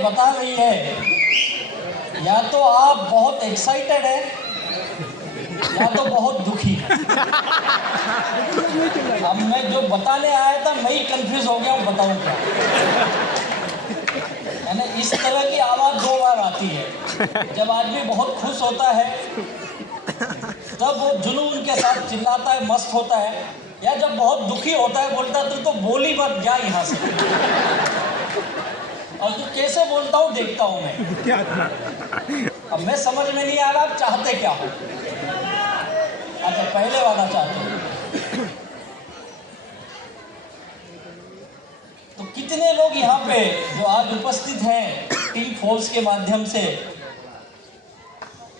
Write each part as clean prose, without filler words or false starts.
बता रही है, या तो आप बहुत एक्साइटेड है या तो बहुत दुखी है। अब मैं जो बताने आया था मैं ही कंफ्यूज हो गया हूँ, बताऊँ क्या। यानी इस तरह की आवाज़ दो बार आती है, जब आदमी बहुत खुश होता है तब वो जुनून के साथ चिल्लाता है, मस्त होता है, या जब बहुत दुखी होता है बोलता तू तो बोली मत जा यहाँ से, और तू कैसे बोलता हूँ देखता हूँ मैं। अब मैं समझ में नहीं आ रहा आप चाहते क्या हो। अच्छा, पहले वाला चाहते हो तो कितने लोग यहाँ पे जो आज उपस्थित हैं टीम फोर्स के माध्यम से,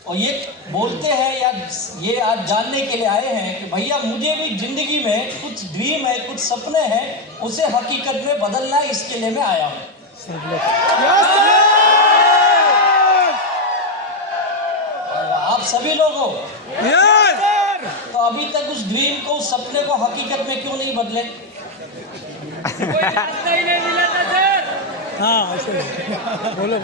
और ये बोलते हैं या ये आज जानने के लिए आए हैं कि भैया मुझे भी जिंदगी में कुछ ड्रीम है, कुछ सपने हैं, उसे हकीकत में बदलना है, इसके लिए मैं आया हूँ। आप सभी लोग हो तो अभी तक उस ड्रीम को, उस सपने को हकीकत में क्यों नहीं बदले? हाँ बोलो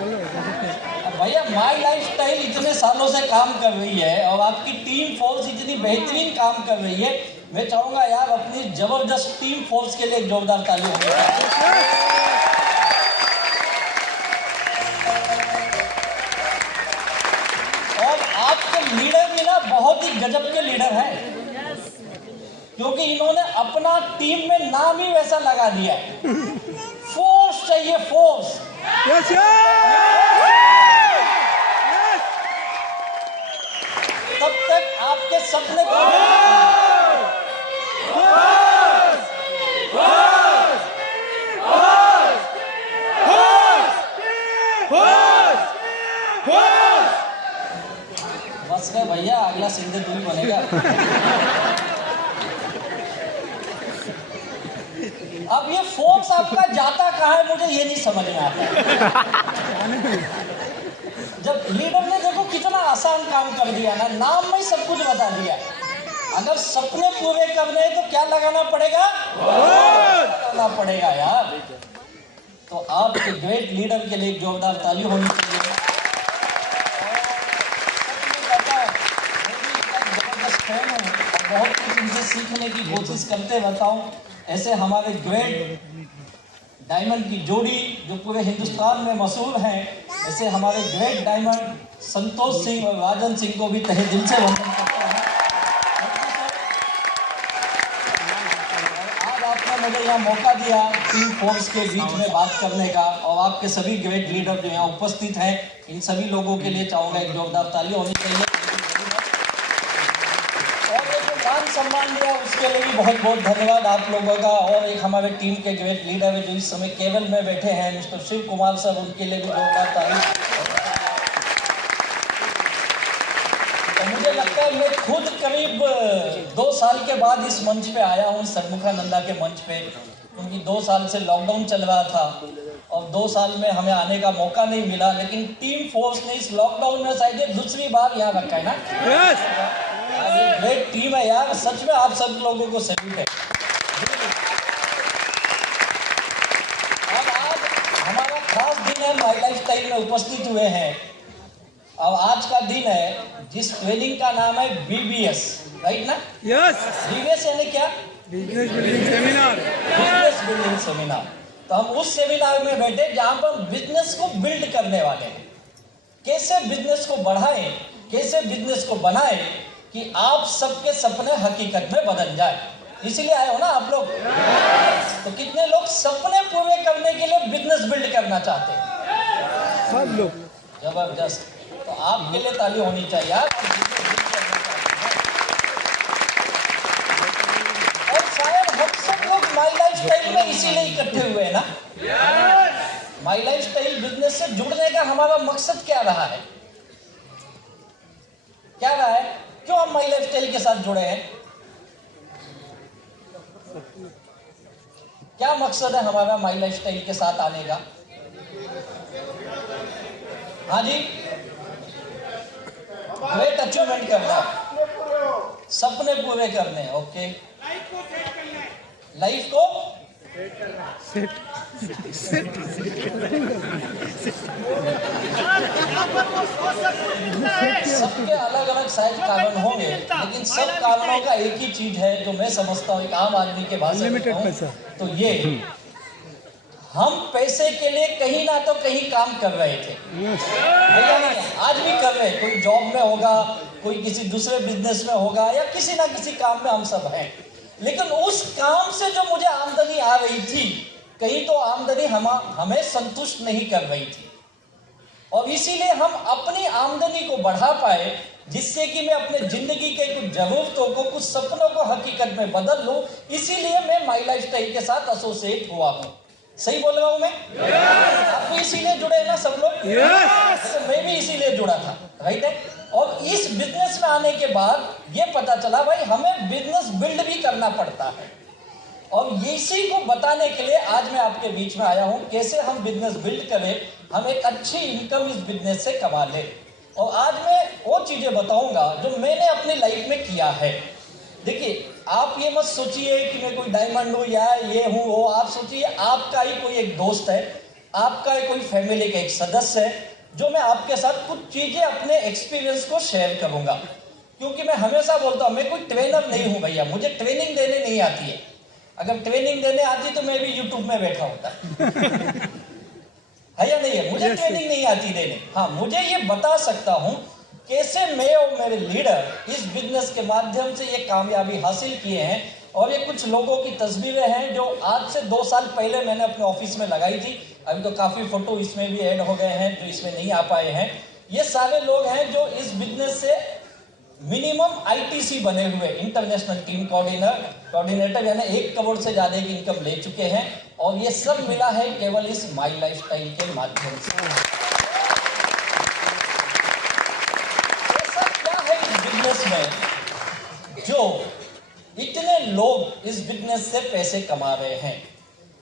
भैया माई लाइफ स्टाइल इतने सालों से काम कर रही है और आपकी टीम फोर्स इतनी बेहतरीन काम कर रही है, मैं चाहूंगा यार अपनी जबरदस्त टीम फोर्स के लिए एक जोरदार ताली होगी। और आपके लीडर भी ना बहुत ही गजब के लीडर हैं, क्योंकि इन्होंने अपना टीम में नाम ही वैसा लगा दिया है, फोर्स चाहिए, फोर्स। तब तक आपके सपने को बस गए भैया, अगला सिंधु तू ही बनेगा। अब ये फोर्स आपका जाता कहाँ है मुझे ये नहीं समझ में आता। जब लीडर ने देखो कितना आसान काम कर दिया ना, नाम में सब कुछ बता दिया। अगर सपने पूरे करने हैं तो क्या लगाना पड़ेगा? लगाना पड़ेगा यार। तो आपके ग्रेट लीडर के लिए एक जोरदार ताली होनी चाहिए। जबरदस्त फैन हूँ, बहुत कुछ इनसे सीखने की कोशिश करते रहता हूँ। ऐसे हमारे ग्रेट डायमंड की जोड़ी जो पूरे हिंदुस्तान में मशहूर हैं, ऐसे हमारे ग्रेट डायमंड संतोष सिंह और राजन सिंह को भी तहे दिल से वंदन करता हूं। आज आपने मुझे यहाँ मौका दिया टीम फोर्स के बीच में बात करने का, और आपके सभी ग्रेट लीडर जो यहाँ उपस्थित हैं, इन सभी लोगों के लिए चाहूँगा एक जोरदार ताली होनी चाहिए। सम्मान दिया उसके लिए भी बहुत बहुत धन्यवाद आप लोगों का। और एक हमारे टीम के ग्रेट लीडर है जो इस समय केवल में बैठे हैं, मिस्टर शिव कुमार सर, उनके लिए भी जोरदार तारीफ। तो मुझे लगता है मैं खुद करीब 2 साल के बाद इस मंच पे आया हूँ, सन्मुखानंदा के मंच पे, क्योंकि 2 साल से लॉकडाउन चल रहा था और 2 साल में हमें आने का मौका नहीं मिला, लेकिन टीम फोर्स ने इस लॉकडाउन में शायद दूसरी बार यहाँ रखा है ना। ग्रेट टीम है यार, सच में आप सब लोगों को सैल्यूट है। अब आज हमारा खास दिन है, माई लाइफ स्टाइल में उपस्थित हुए हैं। अब आज का दिन है जिस ट्रेनिंग का नाम है BBS, राइट ना? यस। BBS यानी क्या? Business building seminar. Business building seminar. तो हम उस सेमिनार में बैठे जहां पर बिजनेस को बिल्ड करने वाले हैं, कैसे बिजनेस को बढ़ाएं, कैसे बिजनेस को बनाएं कि आप सबके सपने हकीकत में बदल जाए। इसीलिए आए हो ना आप लोग। तो कितने लोग सपने पूरे करने के लिए बिजनेस बिल्ड करना चाहते हैं? सब लोग। जबरदस्त। तो आपके लिए ताली होनी चाहिए यार। और शायद हम सब लोग माई लाइफ स्टाइल में इसीलिए इकट्ठे हुए हैं ना। माई लाइफ स्टाइल बिजनेस से जुड़ने का हमारा मकसद क्या रहा है? क्या रहा है? क्यों हम माई लाइफ स्टाइल के साथ जुड़े हैं? क्या मकसद है हमारा माई लाइफ स्टाइल के साथ आने का? हाँ जी, ग्रेट अचीवमेंट करना, सपने पूरे करने। ओके, लाइफ को सबके अलग अलग शायद कारण होंगे, लेकिन सब कारणों का एक ही चीज है जो मैं समझता हूँ एक आम आदमी के भाषा में कहूं, तो ये हम पैसे के लिए कहीं ना तो कहीं काम कर रहे थे, भैया नहीं, आज भी कर रहे हैं। कोई जॉब में होगा, कोई किसी दूसरे बिजनेस में होगा, या किसी ना किसी काम में हम सब हैं। लेकिन उस काम से जो मुझे आमदनी आ रही थी, कहीं तो आमदनी हमें संतुष्ट नहीं कर रही थी, और इसीलिए हम अपनी आमदनी को बढ़ा पाए, जिससे कि मैं अपने जिंदगी के कुछ जरूरतों को, कुछ सपनों को हकीकत में बदल लूं। इसीलिए मैं माई लाइफस्टाइल के साथ एसोसिएट हुआ हूं। सही बोल रहा हूं मैं? आप भी इसीलिए जुड़े ना सब लोग? तो मैं भी इसीलिए जुड़ा था, राइट है। और इस बिजनेस में आने के बाद ये पता चला भाई हमें बिजनेस बिल्ड भी करना पड़ता है, और इसी को बताने के लिए आज मैं आपके बीच में आया हूं, कैसे हम बिजनेस बिल्ड करें, हम एक अच्छी इनकम इस बिजनेस से कमा लें। और आज मैं वो चीजें बताऊंगा जो मैंने अपनी लाइफ में किया है। देखिए, आप ये मत सोचिए कि मैं कोई डायमंड हूँ या ये हूँ वो। आप सोचिए आपका ही कोई एक दोस्त है, आपका ही कोई फैमिली का एक सदस्य है, जो मैं आपके साथ कुछ चीजें अपने एक्सपीरियंस को शेयर करूंगा। क्योंकि मैं हमेशा बोलता हूँ मैं कोई ट्रेनर नहीं हूँ भैया, मुझे ट्रेनिंग देने नहीं आती है। अगर ट्रेनिंग देने आती तो मैं भी यूट्यूब में बैठा होता है या नहीं है? मुझे ट्रेनिंग नहीं आती देने। हाँ, मुझे ये बता सकता हूँ कैसे मैं और मेरे लीडर इस बिजनेस के माध्यम से ये कामयाबी हासिल किए हैं। और ये कुछ लोगों की तस्वीरें हैं जो आज से 2 साल पहले मैंने अपने ऑफिस में लगाई थी। अभी तो काफ़ी फोटो इसमें भी ऐड हो गए हैं जो इसमें नहीं आ पाए हैं। ये सारे लोग हैं जो इस बिजनेस से मिनिमम ITC बने हुए, इंटरनेशनल टीम कोऑर्डिनेटर, यानी 1 करोड़ से ज्यादा की इनकम ले चुके हैं। और ये सब मिला है केवल इस माई लाइफस्टाइल के माध्यम से। ऐसा क्या है इस बिजनेस में जो इतने लोग इस बिजनेस से पैसे कमा रहे हैं?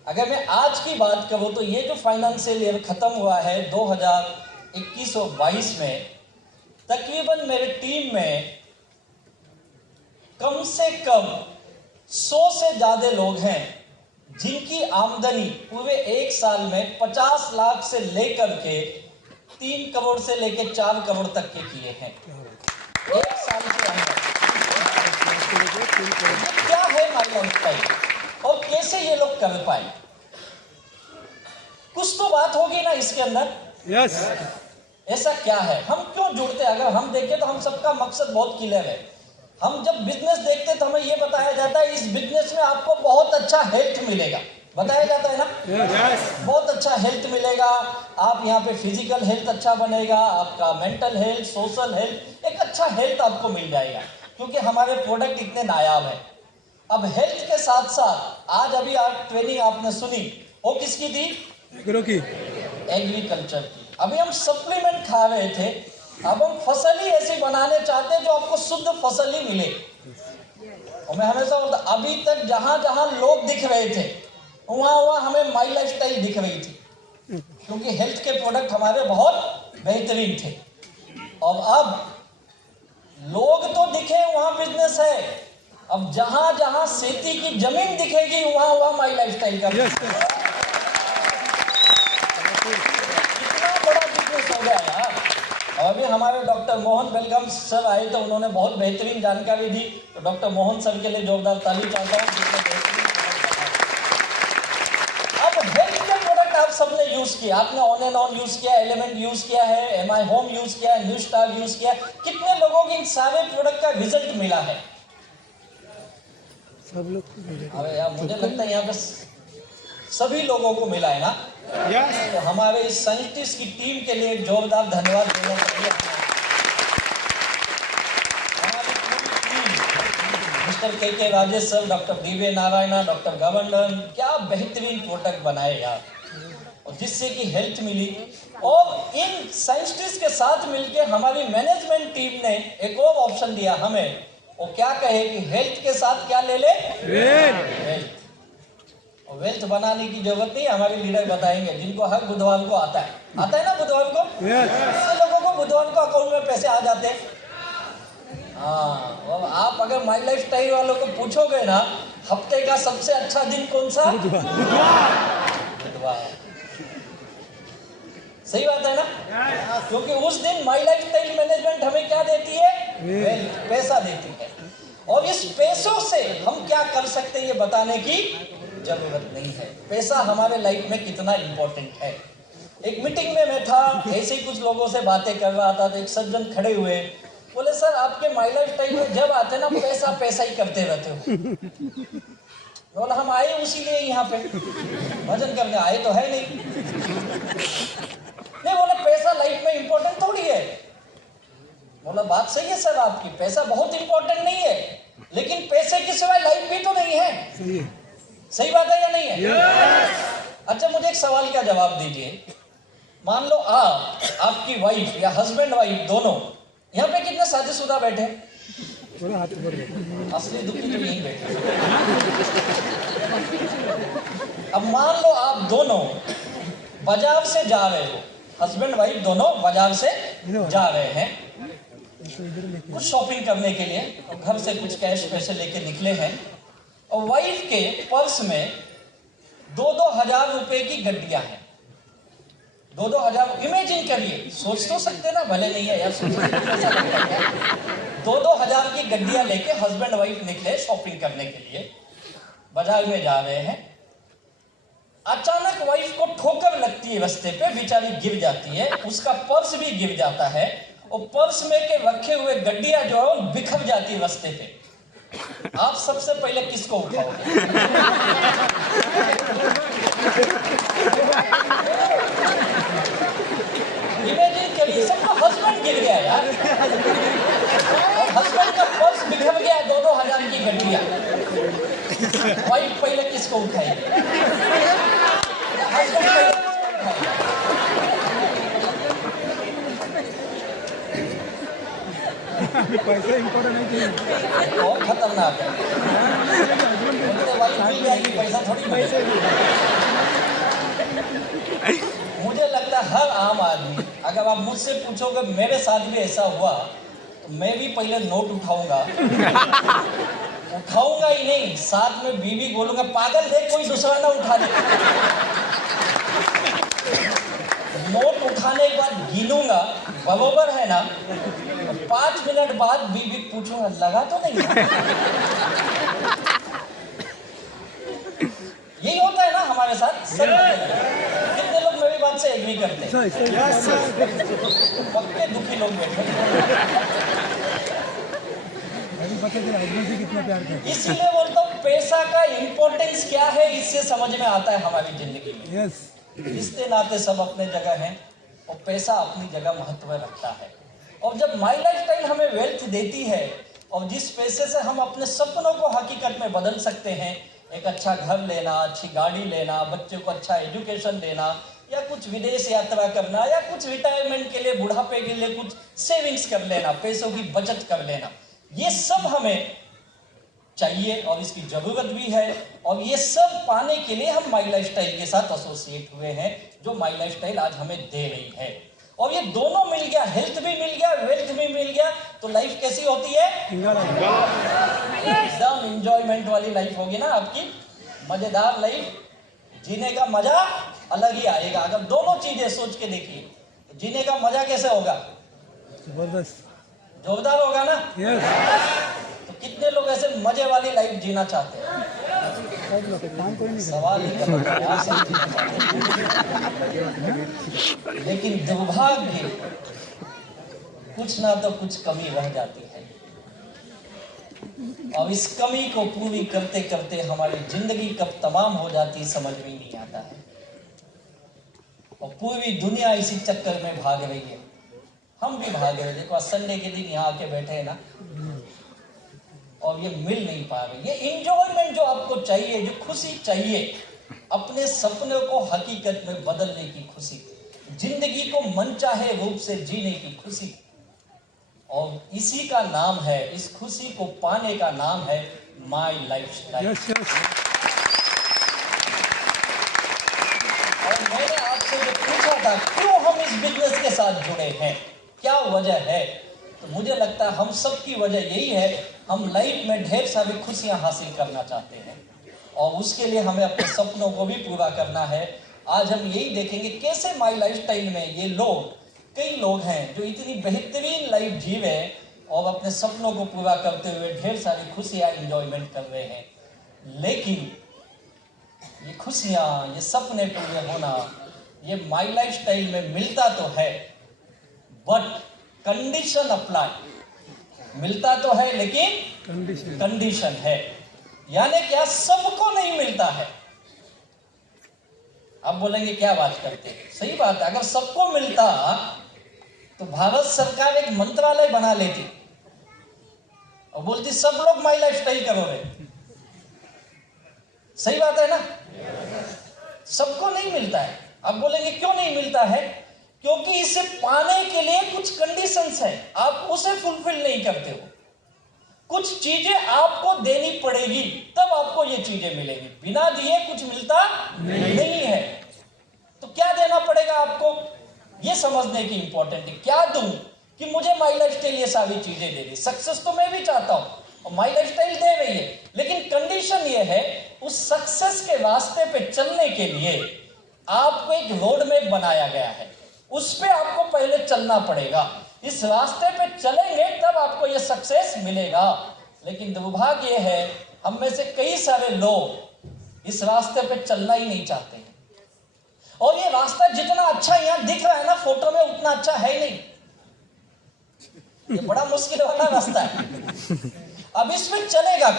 अगर मैं आज की बात करूं तो ये जो फाइनेंशियल ईयर खत्म हुआ है 2021 और 22 में, तकरीबन मेरे टीम में कम से कम 100 से ज्यादा लोग हैं जिनकी आमदनी पूरे 1 साल में 50 लाख से लेकर के 3 करोड़ से लेकर 4 करोड़ तक के किए हैं 1 साल के अंदर। क्या है माई लाइफस्टाइल और कैसे ये लोग कर पाए? कुछ तो बात होगी ना इसके अंदर। यस, ऐसा क्या है? हम क्यों जुड़ते हैं? अगर हम देखें तो हम सबका मकसद बहुत क्लियर है। हम जब बिजनेस देखते तो हमें यह बताया जाता है इस बिजनेस में आपको बहुत अच्छा हेल्थ मिलेगा, बताया जाता है ना। बहुत अच्छा हेल्थ मिलेगा, आप यहाँ पे फिजिकल हेल्थ अच्छा बनेगा, आपका मेंटल हेल्थ, सोशल हेल्थ, एक अच्छा हेल्थ आपको मिल जाएगा क्योंकि हमारे प्रोडक्ट इतने नायाब हैं। अब हेल्थ के साथ साथ आज अभी आप ट्रेनिंग आपने सुनी, वो किसकी थी? एग्रीकल्चर की। अभी हम सप्लीमेंट खा रहे थे, अब हम फसल ही ऐसी बनाने चाहते हैं जो आपको शुद्ध फसल ही मिले। और मैं हमेशा बोलता, अभी तक जहां जहां लोग दिख रहे थे वहां हमें माई लाइफस्टाइल दिख रही थी क्योंकि हेल्थ के प्रोडक्ट हमारे बहुत बेहतरीन थे। और अब लोग तो दिखे वहां बिजनेस है, अब जहां जहां खेती की जमीन दिखेगी वहां माई लाइफस्टाइल का हो गया यार। और अभी हमारे डॉक्टर मोहन बेलगाम सर आए तो उन्होंने बहुत बेहतरीन जानकारी दी, तो डॉक्टर मोहन सर के लिए जोरदार ताली चाहता हूँ। अब हेल्थ के प्रोडक्ट आप सबने यूज किया, आपने ऑन एंड ऑन यूज किया, एलिमेंट यूज किया है, MI होम यूज किया है, न्यू स्टार यूज किया। कितने लोगों को इन सारे प्रोडक्ट का रिजल्ट मिला है? सब लोग। अरे यार मुझे लगता है यहाँ पे सभी लोगों को मिला है ना। तो हमारे इस साइंटिस्ट की टीम के लिए एक जोरदार धन्यवाद देना चाहिए। हमारी पूरी टीम, मिस्टर के Rajesh sir, doctor Divya Narayana, doctor governor, क्या बेहतरीन प्रोडक्ट बनाए यार, और जिससे कि हेल्थ मिली। और इन साइंटिस्ट के साथ मिलकर हमारी मैनेजमेंट टीम ने एक और ऑप्शन दिया हमें, वो क्या कहे कि हेल्थ के साथ क्या ले ले? हेल्थ। वेल्थ बनाने की जरूरत नहीं, हमारे लीडर बताएंगे, जिनको हर बुधवार को आता है ना बुधवार को। कितने लोगों को बुधवार को अकाउंट में पैसे आ जाते हैं? हाँ, और आप अगर माई लाइफस्टाइल वालों को पूछोगे ना, हफ्ते का सबसे अच्छा दिन कौन सा? बुधवार। सही बात है ना? क्योंकि उस दिन माई लाइफ स्टाइल मैनेजमेंट हमें क्या देती है? पैसा देती है। और इस पैसों से हम क्या कर सकते हैं ये बताने की जरूरत नहीं है। पैसा हमारे लाइफ में कितना इंपॉर्टेंट है। एक मीटिंग में मैं था, ऐसे ही कुछ लोगों से बातें कर रहा था, तो एक सज्जन खड़े हुए, बोले सर आपके माई लाइफ स्टाइल में जब आते ना पैसा पैसा ही करते रहते हो। बोला हम आए उसी लिए यहाँ पे भजन करने आए तो है नहीं। बोला पैसा लाइफ में इंपॉर्टेंट थोड़ी है। बोला बात सही है सर आपकी, पैसा बहुत इंपॉर्टेंट नहीं है, लेकिन पैसे के सिवाय लाइफ भी तो नहीं है। सही बात है या नहीं है? अच्छा मुझे एक सवाल का जवाब दीजिए। मान लो आपकी वाइफ या हस्बैंड वाइफ दोनों, यहाँ पे कितने शादीशुदा बैठे? असली दुखी तो यहीं बैठे। अब मान लो आप दोनों बाजार से जा रहे हो, हस्बैंड वाइफ दोनों बाजार से जा रहे हैं कुछ शॉपिंग करने के लिए, और घर से कुछ कैश पैसे लेके निकले हैं, और वाइफ के पर्स में 2-2 हजार रुपए की गड्डियां हैं। 2-2 हजार, इमेजिन करिए, सोच तो सकते ना, भले नहीं है यार, 2-2 हजार की गड्डियां लेके हस्बैंड वाइफ निकले शॉपिंग करने के लिए, बाजार में जा रहे हैं। अचानक वाइफ को ठोकर लगती है, रास्ते पे बेचारी गिर जाती है, उसका पर्स भी गिर जाता है, और पर्स में के रखे हुए गड्डियां जो है बिखर जाती है रास्ते पे। आप सबसे पहले किसको उठाओगे? इमेजिन करिए, सबका हस्बैंड गिर गया यार, और हस्बैंड का पर्स बिखर गया, 2-2 हजार की गड्डियां। वाइफ पहले किसको उठाएगी? हस्बैंड पहले किसको उठाएगा? पैसा इंपॉर्टेंट नहीं, बहुत खतरनाक है। वाइफ मिल जाएगी, पैसा थोड़ी मिलेगा। मुझे लगता है हर आम आदमी, अगर आप मुझसे पूछोगे मेरे साथ भी ऐसा हुआ, तो मैं भी पहले नोट उठाऊंगा ही नहीं, साथ में बीवी बोलूंगा पागल देख कोई दूसरा ना उठा दे। नोट उठाने के बाद गिनूंगा, बरोबर है ना, 5 मिनट बाद बीवी पूछूंगा लगा तो नहीं? यही होता है ना हमारे साथ। कितने लोग मेरी बात से एग्री करते हैं? पक्के दुखी लोग बैठे। कितना प्यार करते हैं। इसीलिए बोलता हूँ पैसा का इंपॉर्टेंस क्या है, इससे समझ में आता है हमारी जिंदगी में। रिश्ते नाते सब अपने जगह हैं, और पैसा अपनी जगह महत्व रखता है। और जब माई लाइफ स्टाइल हमें वेल्थ देती है, और जिस पैसे से हम अपने सपनों को हकीकत में बदल सकते हैं, एक अच्छा घर लेना, अच्छी गाड़ी लेना, बच्चों को अच्छा एजुकेशन देना, या कुछ विदेश यात्रा करना, या कुछ रिटायरमेंट के लिए, बुढ़ापे के लिए कुछ सेविंग्स कर लेना, पैसों की बचत कर लेना, ये सब हमें चाहिए और इसकी जरूरत भी है। और ये सब पाने के लिए हम माई लाइफ स्टाइल के साथ एसोसिएट हुए हैं, जो माई लाइफ स्टाइल आज हमें दे रही है। और ये दोनों मिल गया, हेल्थ भी मिल गया, वेल्थ भी मिल गया, तो लाइफ कैसी होती है? एकदम एंजॉयमेंट वाली लाइफ होगी ना आपकी, मजेदार लाइफ। जीने का मजा अलग ही आएगा। अगर दोनों चीजें सोच के देखिए, जीने का मजा कैसे होगा? जबरदस्त, जोरदार होगा ना? तो कितने लोग ऐसे मजे वाली लाइफ जीना चाहते हैं? सवाल ही कर रहा है। लेकिन दुर्भाग्य कुछ ना तो कुछ कमी रह जाती है, और इस कमी को पूरी करते करते हमारी जिंदगी कब तमाम हो जाती समझ में नहीं आता है। और पूरी दुनिया इसी चक्कर में भाग रही है, हम भी भाग रहे हैं। देखो संडे के दिन यहाँ आके बैठे हैं ना, और ये मिल नहीं पा रहे। ये इंजॉयमेंट जो आपको चाहिए, जो खुशी चाहिए, अपने सपनों को हकीकत में बदलने की खुशी, जिंदगी को मनचाहे रूप से जीने की खुशी, और इसी का नाम है, इस खुशी को पाने का नाम है माई लाइफ स्टाइल। और मैंने आपसे जो पूछा था क्यों हम इस बिजनेस के साथ जुड़े हैं, क्या वजह है, तो मुझे लगता है हम सब की वजह यही है हम लाइफ में ढेर सारी खुशियां हासिल करना चाहते हैं और उसके लिए हमें अपने सपनों को भी पूरा करना है। आज हम यही देखेंगे कैसे माई लाइफस्टाइल में ये लोग, कई लोग हैं जो इतनी बेहतरीन लाइफ जीवे और अपने सपनों को पूरा करते हुए ढेर सारी खुशियां एंजॉयमेंट कर रहे हैं। लेकिन ये खुशियां, ये सपने पूरे होना, ये माई लाइफस्टाइल में मिलता तो है, बट कंडीशन अप्लाई। मिलता तो है लेकिन कंडीशन है, यानी क्या सबको नहीं मिलता है। आप बोलेंगे क्या बात करते हैं, सही बात है। अगर सबको मिलता तो भारत सरकार एक मंत्रालय बना लेती और बोलती सब लोग माई लाइफस्टाइल करोगे। सही बात है ना। सबको नहीं मिलता है। आप बोलेंगे क्यों नहीं मिलता है? क्योंकि इसे पाने के लिए कुछ कंडीशंस है, आप उसे फुलफिल नहीं करते हो। कुछ चीजें आपको देनी पड़ेगी तब आपको ये चीजें मिलेगी, बिना दिए कुछ मिलता नहीं है। तो क्या देना पड़ेगा आपको, ये समझने की इंपॉर्टेंट है। क्या दूं कि मुझे माई लाइफस्टाइल ये सारी चीजें दे दी। सक्सेस तो मैं भी चाहता हूं और माई लाइफस्टाइल दे रही है, लेकिन कंडीशन ये है उस सक्सेस के रास्ते पे चलने के लिए आपको एक रोड मैप बनाया गया है, उस पे आपको पहले चलना पड़ेगा। इस रास्ते पे चलेंगे तब आपको ये सक्सेस मिलेगा। लेकिन दुर्भाग्य है हम में से कई सारे लोग इस रास्ते पे चलना ही नहीं चाहते हैं। और ये रास्ता जितना अच्छा यहां दिख रहा है ना फोटो में, उतना अच्छा है ही नहीं। ये बड़ा मुश्किल वाला रास्ता है। अब इस पे चलेगा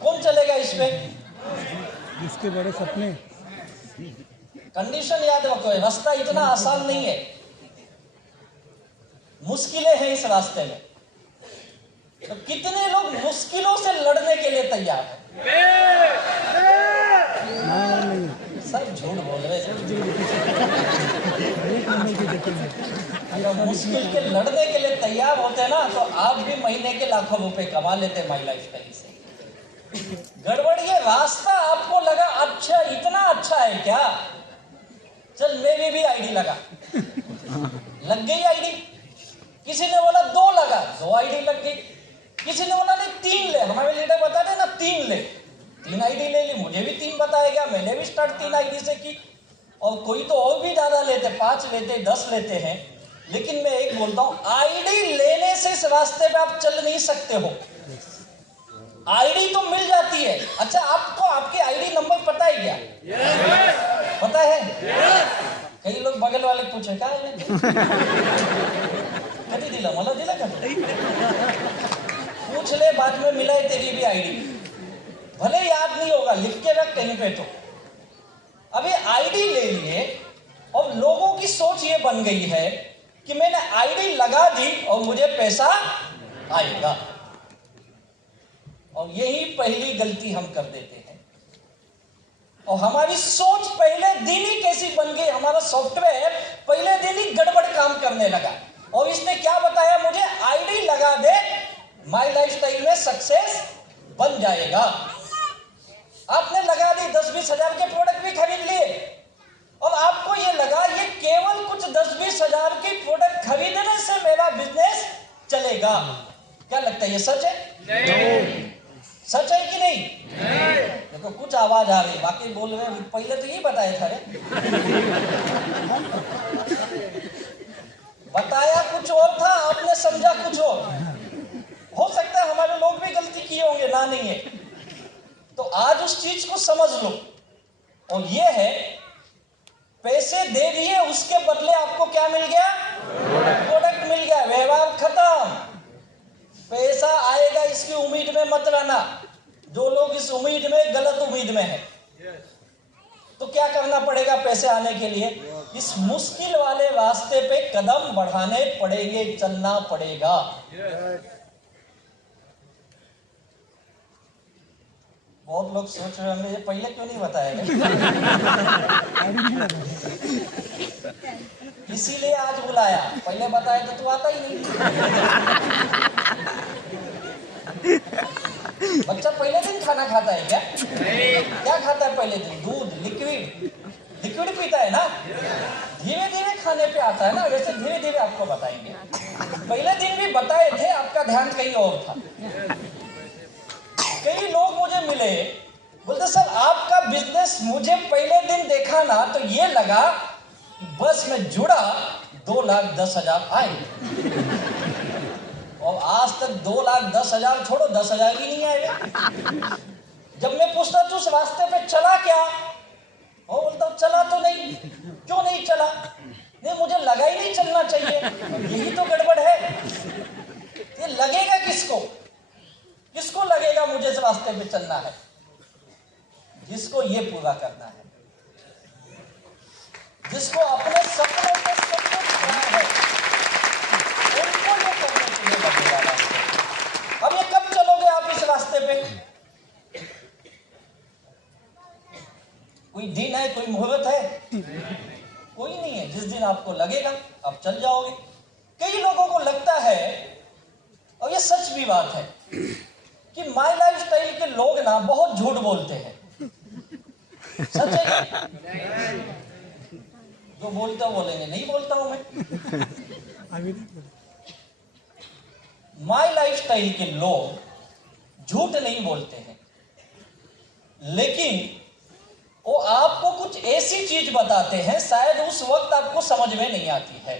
कौन चलेगा इस पे? जिसके बड़े सपने। कंडीशन याद रखो, रास्ता इतना आसान नहीं है, मुश्किलें हैं इस रास्ते में। तो कितने लोग मुश्किलों से लड़ने के लिए तैयार हैं? सब झूठ बोल रहे हैं। अगर मुश्किल के लड़ने के लिए तैयार होते ना तो आप भी महीने के लाखों रुपए कमा लेते माई लाइफस्टाइल से। गड़बड़ ये रास्ता आपको लगा अच्छा, इतना अच्छा है क्या, चल मेरी भी आईडी लगा, लग गई आईडी। किसी ने बोला 2 लगा, 2 आईडी लग गई। किसी ने बोला नहीं 3 ले, हमारे लीडर बता दे ना 3 ले, 3 आईडी ले ली। मुझे भी 3 बताया गया, मैंने भी स्टार्ट 3 आईडी से की। और कोई तो और भी ज्यादा लेते, 5 लेते, 10 लेते हैं। लेकिन मैं एक बोलता हूं, आईडी लेने से इस रास्ते पे आप चल नहीं सकते हो। आईडी तो मिल जाती है। अच्छा, आपको आपके आईडी नंबर पता है क्या? पता है? कई लोग बगल वाले पूछे क्या है कभी दिला, मला दिला का? पूछ ले, बाद में मिला है तेरी भी आईडी, भले याद नहीं होगा, लिख के रख कहीं पे। तो अभी आईडी ले लिए और लोगों की सोच ये बन गई है कि मैंने आईडी लगा दी और मुझे पैसा आएगा। और यही पहली गलती हम कर देते हैं। और हमारी सोच पहले दिन ही कैसी बन गई, हमारा सॉफ्टवेयर पहले दिन ही गड़बड़ काम करने लगा। और इसने क्या बताया, मुझे आईडी लगा दे, माई लाइफस्टाइल में सक्सेस बन जाएगा। आपने लगा दी, 10-20 हजार के प्रोडक्ट भी खरीद लिए और आपको ये लगा ये केवल कुछ 10-20 हजार की प्रोडक्ट खरीदने से मेरा बिजनेस चलेगा। क्या लगता है, ये सच है? नहीं। सच है कि नहीं? देखो कुछ आवाज आ रही, बाकी बोल रहे हैं पहले तो यही बताया था रे। बताया कुछ और था, आपने समझा कुछ और। हो सकता है हमारे लोग भी गलती किए होंगे, ना नहीं है। तो आज उस चीज को समझ लो। और ये है, पैसे दे दिए, उसके बदले आपको क्या मिल गया? प्रोडक्ट मिल गया, व्यवहार खत्म। पैसा आएगा इसकी उम्मीद में मत रहना। जो लोग इस उम्मीद में, गलत उम्मीद में है, तो क्या करना पड़ेगा पैसे आने के लिए? इस मुश्किल वाले रास्ते पे कदम बढ़ाने पड़ेंगे, चलना पड़ेगा। बहुत लोग सोच रहे होंगे ये पहले क्यों नहीं बताया गया? इसीलिए आज बुलाया, पहले बताया तो तू आता ही नहीं। बच्चा पहले दिन खाना खाता है क्या? क्या खाता है पहले दिन? दूध, लिक्विड पीता है ना। धीरे धीरे खाने पे आता है ना। वैसे धीरे धीरे आपको बताएंगे। पहले दिन भी बताए थे, आपका ध्यान कहीं और था। कई लोग मुझे मिले, बोलते सर आपका बिजनेस मुझे पहले दिन देखा ना तो ये लगा बस में जुड़ा 2,10,000 आए, और आज तक 2,10,000 छोड़ो 10,000 ही नहीं आए। जब मैं पूछता तू उस रास्ते पे चला क्या, वो बोलता चला तो नहीं। क्यों नहीं चला? नहीं मुझे लगा ही नहीं चलना चाहिए। यही तो गड़बड़ है। ये लगेगा किसको? किसको लगेगा मुझे इस रास्ते पे चलना है? जिसको ये पूरा करना है, जिसको अपने सपनों पे सब कुछ करना है, उनको ये करने के लिए लगेगा रास्ते। अब ये कब चलोगे आप इस रास्ते पे? कोई दिन है, कोई मुहूर्त है? कोई नहीं है। जिस दिन आपको लगेगा आप चल जाओगे। कई लोगों को लगता है, और ये सच भी बात है, कि माय लाइफ स्टाइल के लोग ना बहुत झूठ बोलते हैं। सच है? जो बोलते हो बोलेंगे, नहीं बोलता हूं मैं। माय लाइफ स्टाइल के लोग झूठ नहीं बोलते हैं, लेकिन वो आपको कुछ ऐसी चीज बताते हैं शायद उस वक्त आपको समझ में नहीं आती है,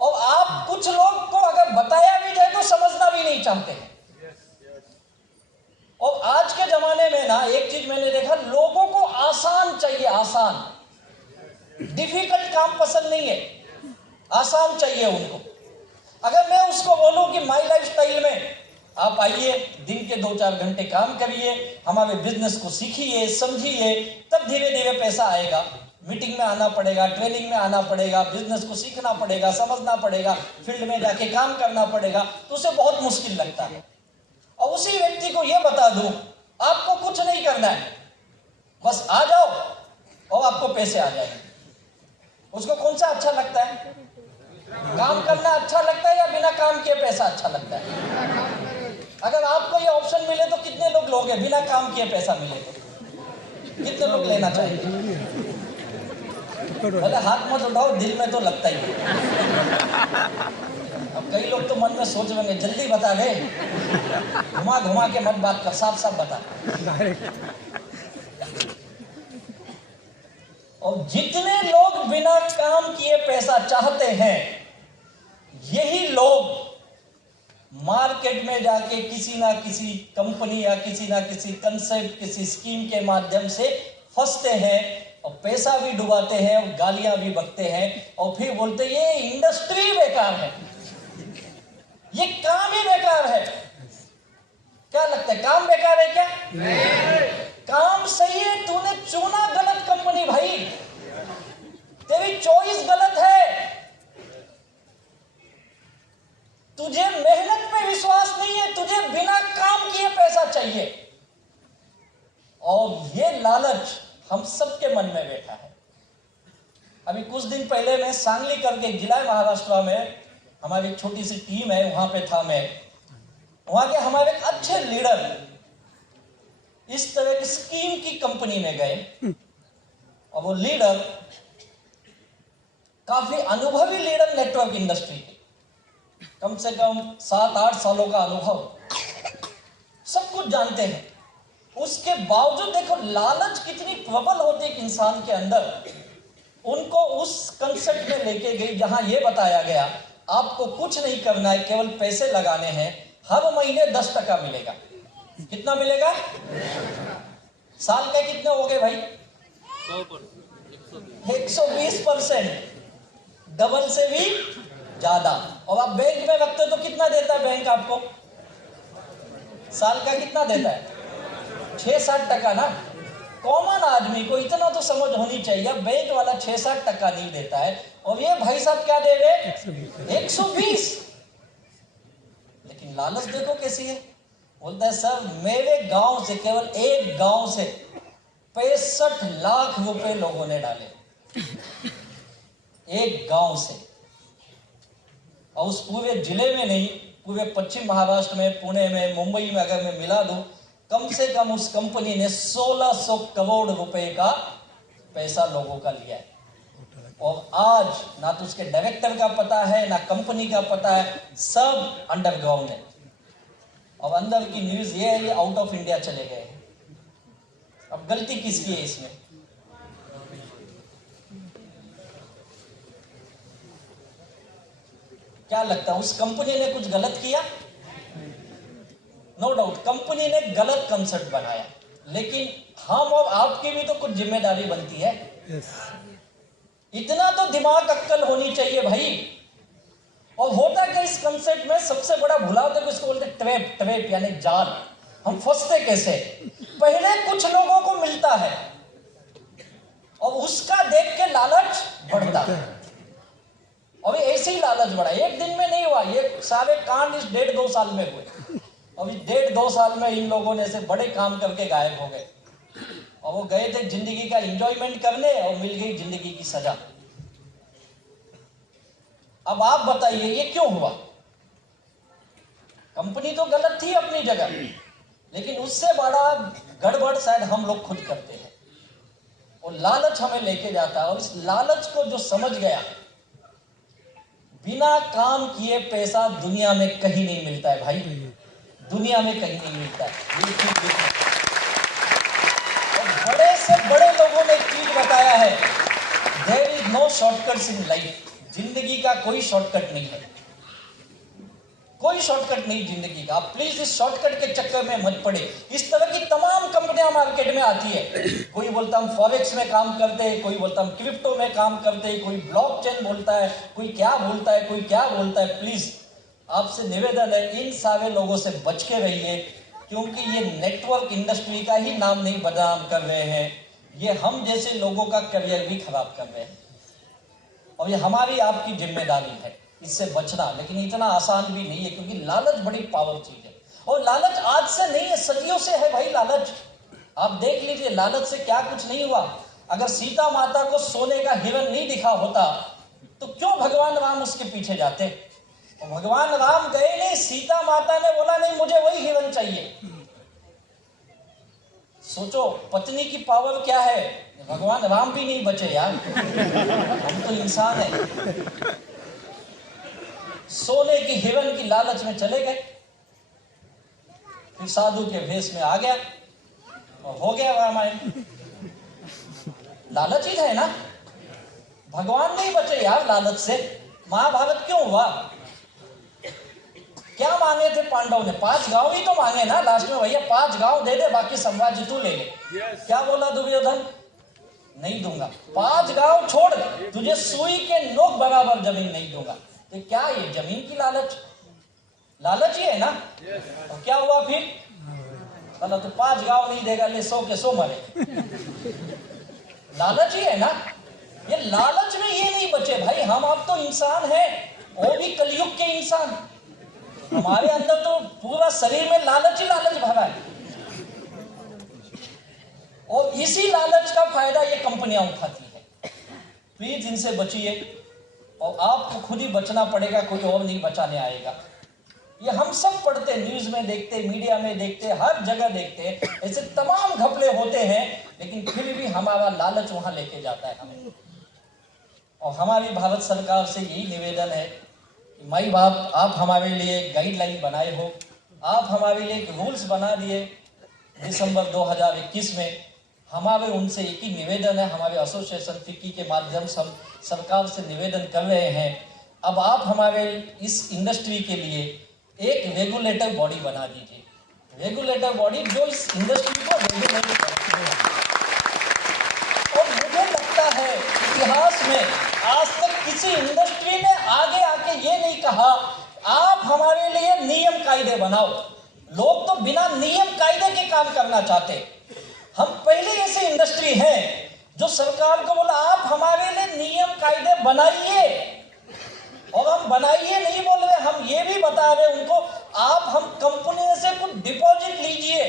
और आप कुछ लोग को अगर बताया भी जाए तो समझना भी नहीं चाहते हैं। और आज के जमाने में ना एक चीज मैंने देखा, लोगों को आसान चाहिए, आसान। डिफिकल्ट काम पसंद नहीं है, आसान चाहिए उनको। अगर मैं उसको बोलूं कि माय लाइफ स्टाइल में आप आइए, दिन के 2-4 घंटे काम करिए, हमारे बिजनेस को सीखिए, समझिए, तब धीरे धीरे पैसा आएगा। मीटिंग में आना पड़ेगा, ट्रेनिंग में आना पड़ेगा, बिजनेस को सीखना पड़ेगा, समझना पड़ेगा, फील्ड में जाके काम करना पड़ेगा, तो उसे बहुत मुश्किल लगता है। और उसी व्यक्ति को यह बता दूं आपको कुछ नहीं करना है, बस आ जाओ और आपको पैसे आ जाएंगे। उसको कौन सा अच्छा लगता है? काम करना अच्छा लगता है या बिना काम किए पैसा अच्छा लगता है? अगर आपको ये ऑप्शन मिले तो कितने लोग लोगे? बिना काम किए पैसा मिले तो कितने लोग लेना चाहेंगे? भले हाथ मत उठाओ, दिल में तो लगता ही है। अब कई लोग तो मन में सोच रहे हैं जल्दी बता गए, घुमा घुमा के मत बात कर, साफ साफ बता। और जितने लोग बिना काम किए पैसा चाहते हैं, यही लोग मार्केट में जाके किसी ना किसी कंपनी या किसी ना किसी कंसेप्ट, किसी स्कीम के माध्यम से फंसते हैं और पैसा भी डुबाते हैं और गालियां भी बकते हैं, और फिर बोलते ये इंडस्ट्री बेकार है, ये काम ही बेकार है। क्या लगता है, काम बेकार है क्या? नहीं। काम सही है, तूने चुना गलत कंपनी भाई, तेरी चॉइस गलत है। तुझे मेहनत पे विश्वास नहीं है, तुझे बिना काम किए पैसा चाहिए। और ये लालच हम सबके मन में बैठा है। अभी कुछ दिन पहले मैं सांगली करके एक जिला है महाराष्ट्र में, हमारी एक छोटी सी टीम है, वहां पे था मैं। वहां के हमारे एक अच्छे लीडर इस तरह की स्कीम की कंपनी में गए, और वो लीडर काफी अनुभवी लीडर, नेटवर्क इंडस्ट्री के, कम से कम 7-8 सालों का अनुभव, सब कुछ जानते हैं। उसके बावजूद देखो लालच कितनी प्रबल होती है एक इंसान के अंदर। उनको उस कंसेप्ट में लेके गई जहां यह बताया गया आपको कुछ नहीं करना है, केवल पैसे लगाने हैं, हर महीने 10% मिलेगा। कितना मिलेगा? साल के कितने हो गए भाई? 120%, डबल से भी ज्यादा। और आप बैंक में रखते हो तो कितना देता है बैंक आपको? साल का कितना देता है? 6-7% ना। कॉमन आदमी को इतना तो समझ होनी चाहिए, बैंक वाला 6-7% नहीं देता है, और ये भाई साहब क्या दे रहे? 120। लेकिन लालच देखो कैसी है। बोलता है सर मेरे गांव से, केवल एक गांव से 65 लाख रुपए लोगों ने डाले, एक गांव से। और उस पूरे जिले में नहीं, पूरे पश्चिम महाराष्ट्र में, पुणे में, मुंबई में अगर मैं मिला दूं, कम से कम उस कंपनी ने 1600 करोड़ रुपए का पैसा लोगों का लिया है। और आज ना तो उसके डायरेक्टर का पता है, ना कंपनी का पता है, सब अंडरग्राउंड है। और अंदर की न्यूज ये है, ये आउट ऑफ इंडिया चले गए हैं। अब गलती किसकी है इसमें? क्या लगता है, उस कंपनी ने कुछ गलत किया? नो डाउट कंपनी ने गलत कंसेप्ट बनाया, लेकिन हम और आपकी भी तो कुछ जिम्मेदारी बनती है। इतना तो दिमाग अक्कल होनी चाहिए भाई। और होता क्या इस कंसेप्ट में सबसे बड़ा भुलाव, देखो इसको बोलते ट्रैप, ट्रैप यानी जाल। हम फंसते कैसे? पहले कुछ लोगों को मिलता है और उसका देख के लालच बढ़ता है, और ऐसे ही लालच बढ़ा। एक दिन में नहीं हुआ, ये सारे कांड इस 1.5-2 साल में हुए। और इस 1.5-2 साल में इन लोगों ने से बड़े काम करके गायब हो गए, और वो गए थे जिंदगी का एंजॉयमेंट करने और मिल गई जिंदगी की सजा। अब आप बताइए ये क्यों हुआ? कंपनी तो गलत थी अपनी जगह, लेकिन उससे बड़ा गड़बड़ शायद हम लोग खुद करते हैं, और लालच हमें लेके जाता है। और इस लालच को जो समझ गया, बिना काम किए पैसा दुनिया में कहीं नहीं मिलता है भाई, दुनिया में कहीं नहीं मिलता है। और बड़े से बड़े लोगों ने एक चीज बताया है, there is no shortcuts in life. जिंदगी का कोई शॉर्टकट नहीं है, कोई शॉर्टकट नहीं जिंदगी का। आप प्लीज इस शॉर्टकट के चक्कर में मत पड़े। इस तरह की तमाम कंपनियां मार्केट में आती है। कोई बोलता हम फॉरेक्स में काम करते हैं, कोई बोलता हम क्रिप्टो में काम करते हैं, कोई ब्लॉकचेन बोलता है, कोई क्या बोलता है, कोई क्या बोलता है। प्लीज आपसे निवेदन है, इन सारे लोगों से बच के रहिए, क्योंकि ये नेटवर्क इंडस्ट्री का ही नाम नहीं बदनाम कर रहे हैं, ये हम जैसे लोगों का करियर भी खराब कर रहे हैं। और ये हमारी आपकी जिम्मेदारी है इससे बचना, लेकिन इतना आसान भी नहीं है, क्योंकि लालच बड़ी पावर चीज है। और लालच आज से नहीं है, सदियों से है भाई लालच। आप देख लीजिए लालच से क्या कुछ नहीं हुआ। अगर सीता माता को सोने का हिरण नहीं दिखा होता तो क्यों भगवान राम उसके पीछे जाते? और भगवान राम गए नहीं, सीता माता ने बोला नहीं मुझे वही हिरण चाहिए। सोचो पत्नी की पावर क्या है। भगवान राम भी नहीं बचे यार, हम तो इंसान है। सोने की हिरण की लालच में चले गए, फिर साधु के भेष में आ गया और हो गया रामायण। लालच ही है ना, भगवान नहीं बचे यार लालच से। महाभारत क्यों हुआ? क्या मांगे थे पांडव ने? 5 गांव ही तो मांगे ना लास्ट में, भैया 5 गांव दे दे, बाकी साम्राज्य तू ले ले। क्या बोला दुर्योधन? नहीं दूंगा। 5 गांव छोड़, तुझे सुई के नोक बराबर जमीन नहीं दूंगा। तो क्या ये जमीन की लालच, लालच ही है ना। और क्या हुआ फिर? बोला तो 5 गांव नहीं देगा, ले 100 के 100 मरे। लालच ही है ना। ये लालच में ये नहीं बचे भाई। हम अब तो इंसान हैं, वो भी कलयुग के इंसान। हमारे अंदर तो पूरा शरीर में लालच ही लालच भरा है, और इसी लालच का फायदा ये कंपनियां उठाती है। प्लीज इनसे बचिए, और आपको खुद ही बचना पड़ेगा, कोई और नहीं बचाने आएगा। ये हम सब पढ़ते, न्यूज में देखते, मीडिया में देखते, हर जगह देखते, ऐसे तमाम घपले होते हैं, लेकिन फिर भी हमारा लालच वहां लेके जाता है हमें। और हमारी भारत सरकार से यही निवेदन है कि माई बाप, आप हमारे लिए गाइडलाइन बनाए हो, आप हमारे लिए एक रूल्स बना दिए दिसंबर 2021 में। हमारे उनसे एक ही निवेदन है, हमारे एसोसिएशन फिक्की के माध्यम से हम सरकार से निवेदन कर रहे हैं, अब आप हमारे इस इंडस्ट्री के लिए एक रेगुलेटर बॉडी बना दीजिए। रेगुलेटर बॉडी जो इस इंडस्ट्री को रेगुलेट करे। और मुझे लगता है इतिहास में आज तक किसी इंडस्ट्री ने आगे आके ये नहीं कहा आप हमारे लिए नियम कायदे बनाओ। लोग तो बिना नियम कायदे के काम करना चाहते। हम पहले ऐसे इंडस्ट्री हैं जो सरकार को बोला आप हमारे लिए नियम कायदे बनाइए, और हम बनाइए नहीं बोल रहे, हम ये भी बता रहे उनको आप हम कंपनी से कुछ डिपॉजिट लीजिए,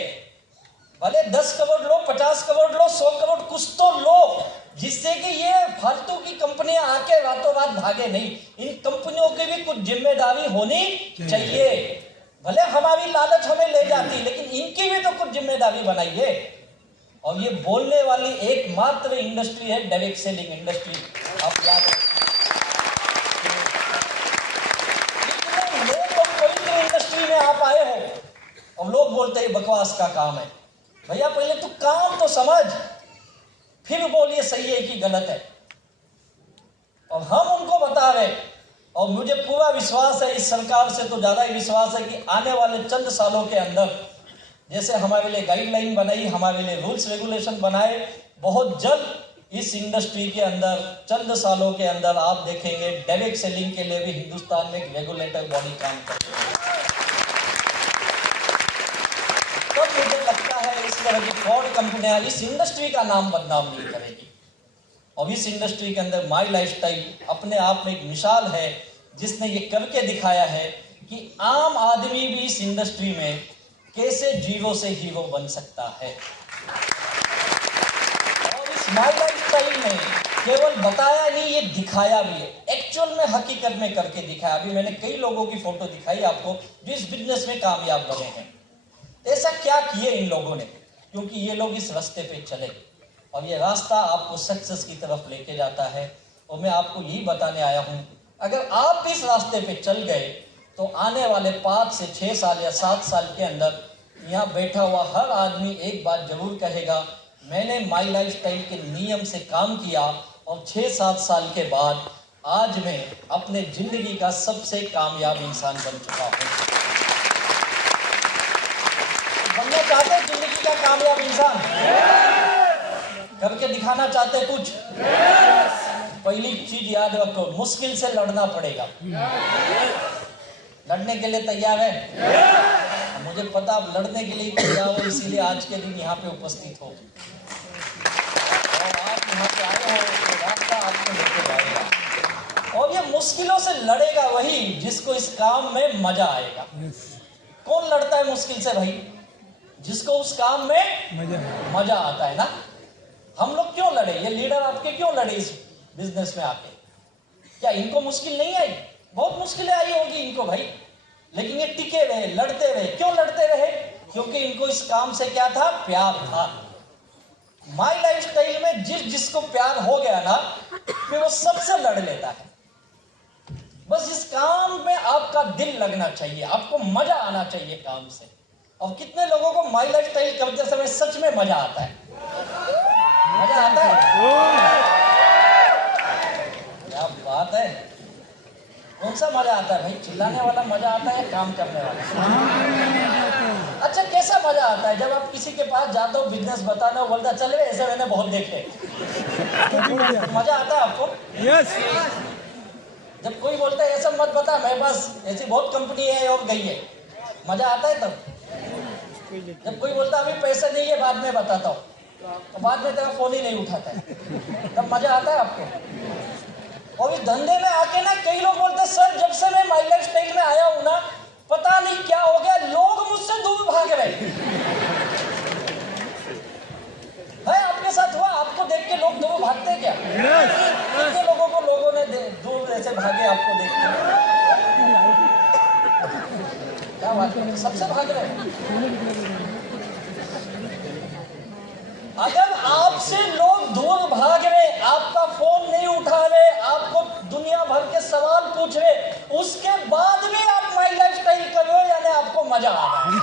भले 10 करोड़ लो, 50 करोड़ लो, 100 करोड़ कुछ तो लो, जिससे कि ये फालतू की कंपनियां आके रातों रात भागे नहीं। इन कंपनियों की भी कुछ जिम्मेदारी होनी चाहिए। भले हमारी लालच हमें ले जाती, लेकिन इनकी भी तो कुछ जिम्मेदारी बनाइए। और ये बोलने वाली एकमात्र इंडस्ट्री है डायरेक्ट सेलिंग इंडस्ट्री। आप याद रखिए। इतने नेक और पवित्र इंडस्ट्री में आप आए हो और लोग बोलते हैं बकवास का काम है। भैया पहले तू काम तो समझ, फिर बोलिए सही है कि गलत है। और हम उनको बता रहे, और मुझे पूरा विश्वास है, इस सरकार से तो ज्यादा ही विश्वास है कि आने वाले चंद सालों के अंदर जैसे हमारे लिए गाइडलाइन बनाई, हमारे लिए रूल्स रेगुलेशन बनाए, बहुत जल्द इस इंडस्ट्री के अंदर चंद सालों के अंदर आप देखेंगे डायरेक्ट सेलिंग के लिए भी हिंदुस्तान में एक रेगुलेटर बॉडी काम करती है। तब मुझे लगता है इस तरह की फ्रॉड कंपनियां इस इंडस्ट्री का नाम बदनाम नहीं करेगी। और इस इंडस्ट्री के अंदर माई लाइफस्टाइल अपने आप में एक मिसाल है, जिसने ये करके दिखाया है कि आम आदमी भी इस इंडस्ट्री में कैसे जीरो से हीरो बन सकता है। और इस माई लाइफस्टाइल ने केवल बताया नहीं, ये दिखाया भी है, एक्चुअल में हकीकत में करके दिखाया। अभी मैंने कई लोगों की फोटो दिखाई आपको जो इस बिजनेस में कामयाब बने हैं। ऐसा क्या किए इन लोगों ने? क्योंकि ये लोग इस रास्ते पे चले और ये रास्ता आपको सक्सेस की तरफ लेके जाता है। और मैं आपको यही बताने आया हूं, अगर आप इस रास्ते पे चल गए तो आने वाले 5 से 6 साल या 7 साल के अंदर यहाँ बैठा हुआ हर आदमी एक बात जरूर कहेगा, मैंने माई लाइफस्टाइल के नियम से काम किया और 6-7 साल के बाद आज मैं अपने जिंदगी का सबसे कामयाब इंसान बन चुका हूँ। बनना चाहते हैं जिंदगी का कामयाब इंसान? करके दिखाना चाहते कुछ? पहली चीज याद रखो, मुश्किल से लड़ना पड़ेगा। लड़ने के लिए तैयार है? मुझे पता आप लड़ने के लिए तैयार हो, इसीलिए आज के दिन यहाँ पे उपस्थित हो और आप यहाँ पे आए हो, तो रास्ता आपको लेके जाएगा। और ये मुश्किलों से लड़ेगा वही जिसको इस काम में मजा आएगा। कौन लड़ता है मुश्किल से भाई? जिसको उस काम में मजा आता है ना। हम लोग क्यों लड़े? ये लीडर आपके क्यों लड़े इस बिजनेस में आके? क्या इनको मुश्किल नहीं आई? बहुत मुश्किलें आई होगी इनको भाई, लेकिन ये टिके रहे, लड़ते रहे। क्यों लड़ते रहे? क्योंकि इनको इस काम से क्या था? प्यार था। माई लाइफस्टाइल में जिसको प्यार हो गया ना, फिर वो सबसे लड़ लेता है। बस इस काम में आपका दिल लगना चाहिए, आपको मजा आना चाहिए काम से। और कितने लोगों को माई लाइफस्टाइल करते समय सच में मजा आता है? मजा आता है? क्या बात है! कौन सा मजा आता है भाई? चिल्लाने वाला मजा आता है, काम करने वाला? अच्छा, कैसा मजा आता है? जब आप किसी के पास जाते हो, बिजनेस बताने हो, बोलता चल रहे ऐसे मैंने बहुत देखे। मजा आता है आपको? यस। जब कोई बोलता है ऐसा मत बता, मेरे पास ऐसी बहुत कंपनी है और गई है, मजा आता है तब? जब कोई बोलता अभी पैसा नहीं है, बाद में बताता हूँ, तो बाद में तेरा फोन ही नहीं उठाता है, तब मजा आता है आपको? और इस धंधे में आके ना कई लोग बोलते सर जब से मैं माई लाइफस्टाइल में आया हूं ना, पता नहीं क्या हो गया, लोग मुझसे दूर भाग रहे है। आपके साथ हुआ? आपको देख के लोग दूर भागते हैं क्या? कितने लोगों को लोगों ने दूर ऐसे भागे आपको देख के? क्या बात है, सबसे भाग रहे हैं। अगर आपसे लोग दूर भाग रहे, आपका फोन नहीं उठा रहे, आपको दुनिया भर के सवाल पूछ रहे, उसके बाद भी आप माई लाइफस्टाइल कर रहे हो, यानी आपको मजा आ रहा है।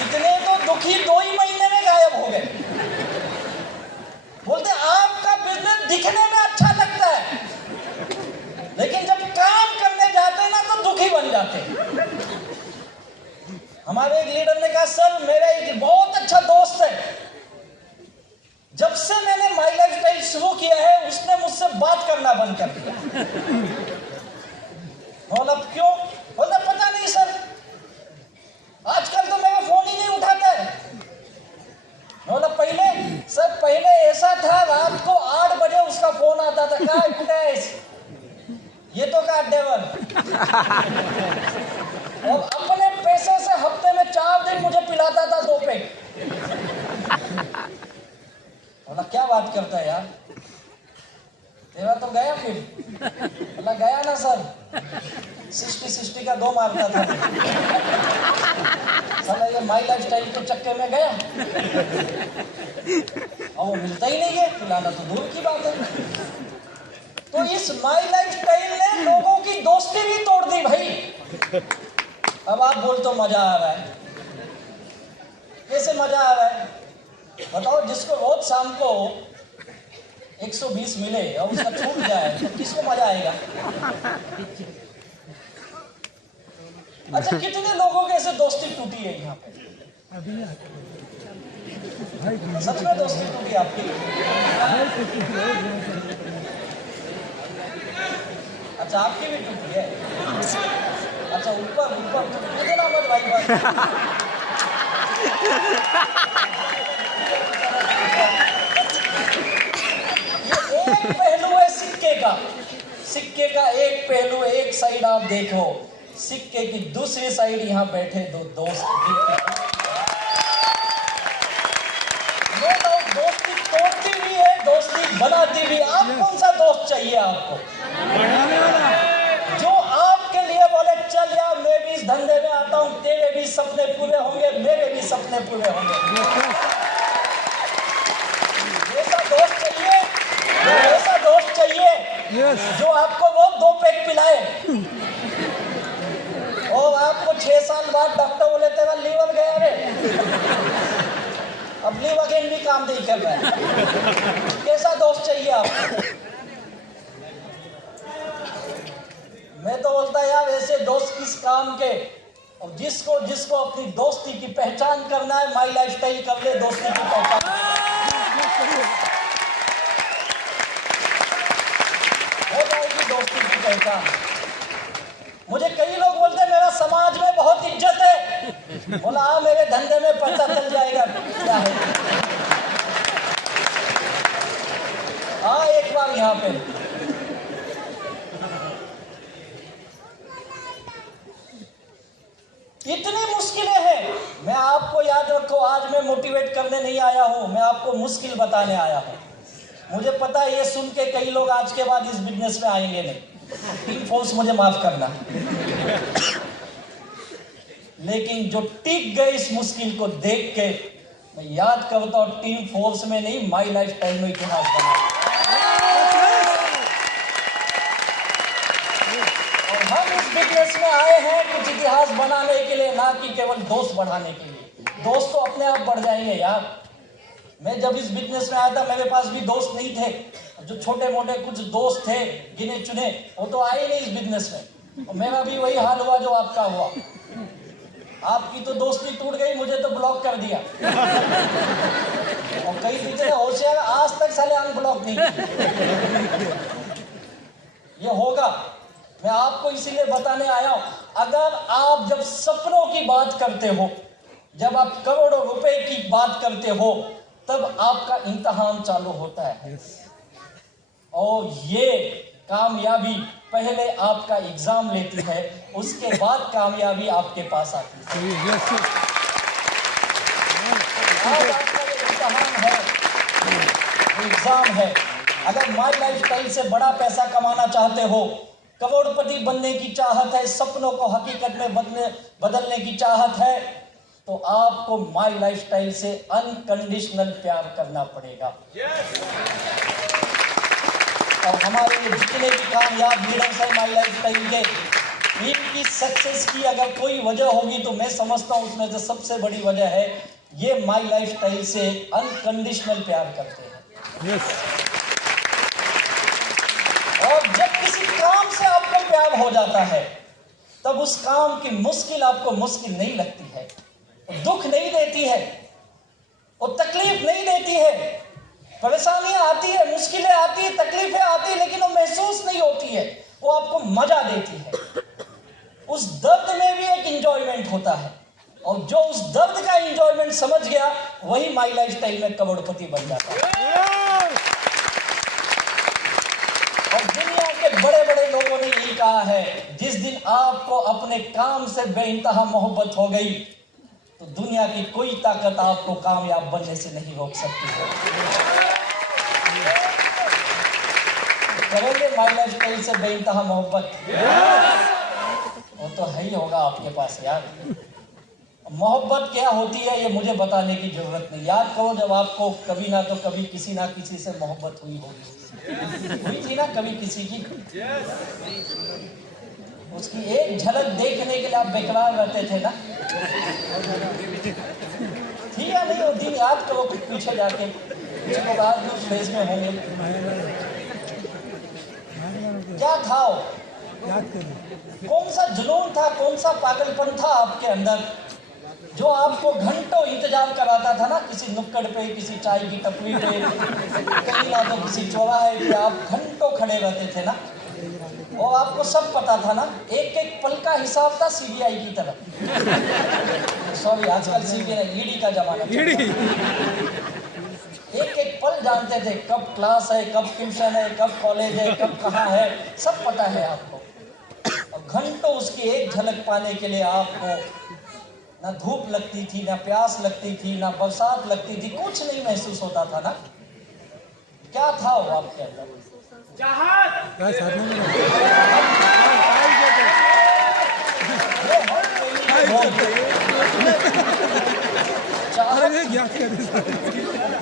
इतने तो दुखी 2 ही महीने में गायब हो गए। बोलते आपका बिजनेस दिखने में अच्छा लगता है, लेकिन जब काम करने जाते हैं ना तो दुखी बन जाते हैं। हमारे एक लीडर ने कहा सर मेरा एक बहुत अच्छा दोस्त है, जब से मैंने माई लाइफस्टाइल शुरू किया है उसने मुझसे बात करना बंद कर दिया। बोला क्यों? बोला पता नहीं सर, आजकल तो मेरा फोन ही नहीं उठाता है। बोला पहले? सर पहले ऐसा था, रात को 8 बजे उसका फोन आता था, कहा गुडेश ये तो कहा डेवल, और अपने पैसे से हफ्ते में 4 दिन मुझे पिलाता था 2 पेग। बोला क्या बात करता है यार, तेरा तो गया फिर? बोला गया ना सर, 60 का 2 मारता था। साला ये माई लाइफ स्टाइल के चक्कर में गया और वो मिलता ही नहीं है, खिलाना तो दूर की बात है। तो इस माई लाइफ स्टाइल ने लोगों की दोस्ती भी तोड़ दी भाई। अब आप बोल तो मजा आ रहा है, कैसे मजा आ रहा है बताओ? जिसको रोज शाम को 120 मिले और उसका छूट जाए तो किसको मजा आएगा? अच्छा, कितने लोगों के ऐसे दोस्ती टूटी है यहाँ पे? अभी सच में दोस्ती टूटी आपकी? अच्छा, आपकी भी टूटी है। अच्छा, ऊपर ऊपर तो कितना मत भाई बस। ये एक पहलू है सिक्के का। सिक्के का एक पहलू, एक साइड आप देखो, सिक्के की दूसरी साइड यहाँ बैठे दो दोस्त। दोस्ती तोड़ती भी है, दोस्ती बनाती भी। आप कौन सा दोस्त चाहिए आपको? जो आपके लिए बोले चल यार मैं भी इस धंधे में आता हूँ, तेरे भी सपने पूरे होंगे, मेरे भी सपने पूरे होंगे। ऐसा दोस्त चाहिए, ऐसा दोस्त चाहिए जो आपको वो 2 पैक पिलाए और आपको 6 साल बाद डॉक्टर बोले तेरा लीवर गया रे, अब लीवर अगेन भी काम नहीं कर रहा है। कैसा दोस्त चाहिए आपको? मैं तो बोलता यार ऐसे दोस्त किस काम के। और जिसको अपनी दोस्ती की पहचान करना है, माई लाइफ स्टाइल कर ले दोस्ती की पहचान। हो जाएगी दोस्ती की पहचान। मुझे कई लोग बोलते हैं मेरा समाज में बहुत इज्जत है। बोला हाँ, मेरे धंधे में पता चल जाएगा क्या है। हाँ, एक बार यहाँ पे इतनी मुश्किलें हैं। मैं आपको याद रखो, आज मैं मोटिवेट करने नहीं आया हूं, मैं आपको मुश्किल बताने आया हूं। मुझे पता है ये सुन के कई लोग आज के बाद इस बिजनेस में आएंगे नहीं। टीम फोर्स मुझे माफ करना, लेकिन जो टिक गए इस मुश्किल को देख के, मैं याद करता हूं टीम फोर्स में नहीं, माई लाइफ स्टाइल में इतिहास बना। और हम इस बिजनेस में आए हैं कुछ इतिहास बनाने के लिए, ना कि केवल दोस्त बढ़ाने के लिए। दोस्त तो अपने आप बढ़ जाएंगे यार। मैं जब इस बिजनेस में आया था मेरे पास भी दोस्त नहीं थे। जो छोटे मोटे कुछ दोस्त थे गिने चुने, वो तो आए नहीं इस बिजनेस में। और मेरा भी वही हाल हुआ जो आपका हुआ। आपकी तो दोस्ती टूट गई, मुझे तो ब्लॉक कर दिया। और कई इतने होशियार आज तक साले अनब्लॉक नहीं किए। ये होगा, मैं आपको इसीलिए बताने आया हूं। अगर आप जब सपनों की बात करते हो, जब आप करोड़ों रुपए की बात करते हो, तब आपका इम्तिहान चालू होता है। और ये कामयाबी पहले आपका एग्जाम लेती है, उसके बाद कामयाबी आपके पास आती है। आज आपका ये इम्तिहान है, एग्जाम है। अगर माई लाइफ स्टाइल से बड़ा पैसा कमाना चाहते हो, करोड़पति बनने की चाहत है, सपनों को हकीकत में बदलने की चाहत है, तो आपको माई लाइफ स्टाइल से अनकंडीशनल प्यार करना पड़ेगा। और हमारे जितने भी कामयाब लीडर्स हैं माई लाइफ स्टाइल के, इनकी सक्सेस की अगर कोई वजह होगी तो मैं समझता हूं उसमें से सबसे बड़ी वजह है ये माई लाइफ स्टाइल से अनकंडीशनल प्यार करते हैं। और जब किसी काम से आपको प्यार हो जाता है, तब उस काम की मुश्किल आपको मुश्किल नहीं लगती है, दुख नहीं देती है, और तकलीफ नहीं देती है। परेशानियां आती है, मुश्किलें आती है, तकलीफें आती है, लेकिन वो महसूस नहीं होती है, वो आपको मजा देती है। उस दर्द में भी एक इंजॉयमेंट होता है, और जो उस दर्द का इंजॉयमेंट समझ गया वही माई लाइफ स्टाइल में करोड़पति बन जाता है। और दुनिया के बड़े बड़े लोगों ने यही कहा है, जिस दिन आपको अपने काम से बेइंतहा मोहब्बत हो गई, तो दुनिया की कोई ताकत आपको कामयाब बनने से नहीं रोक सकती है। करोगे माई लाइफ स्टाइल से बेइंतहा मोहब्बत? वो तो है ही होगा आपके पास यार। मोहब्बत क्या होती है ये मुझे बताने की जरूरत नहीं। याद करो जब आपको कभी ना तो कभी किसी ना किसी से मोहब्बत हुई होगी, हुई थी ना कभी किसी की। उसकी एक झलक देखने के लिए आप बेकरार रहते थे ना, थी या नहीं? वो दिन याद करो कुछ पीछे जाके, उसके बाद उस फेज में होंगे। क्या था वो? याद करो। कौन सा जुनून था, कौन सा पागलपन था आपके अंदर जो आपको घंटों इंतजार कराता था ना, किसी नुक्कड़ पे, किसी चाय की टपरी पे, कहीं ना तो किसी चौराहे पे आप घंटों खड़े रहते थे ना, और आपको सब पता था ना, एक एक पल का हिसाब था सीबीआई की तरह। सॉरी, आजकल सीबीआई ईडी का जमाना चल रहा है। एक एक पल जानते थे, कब क्लास है, कब ट्यूशन है, कब कॉलेज है, कब कहाँ है, सब पता है आपको। और घंटों उसकी एक झलक पाने के लिए आपको ना धूप लगती थी, ना प्यास लगती थी, ना बरसात लगती थी, कुछ नहीं महसूस होता था ना। क्या था वो आपके अंदर? क्या साथ में याद कर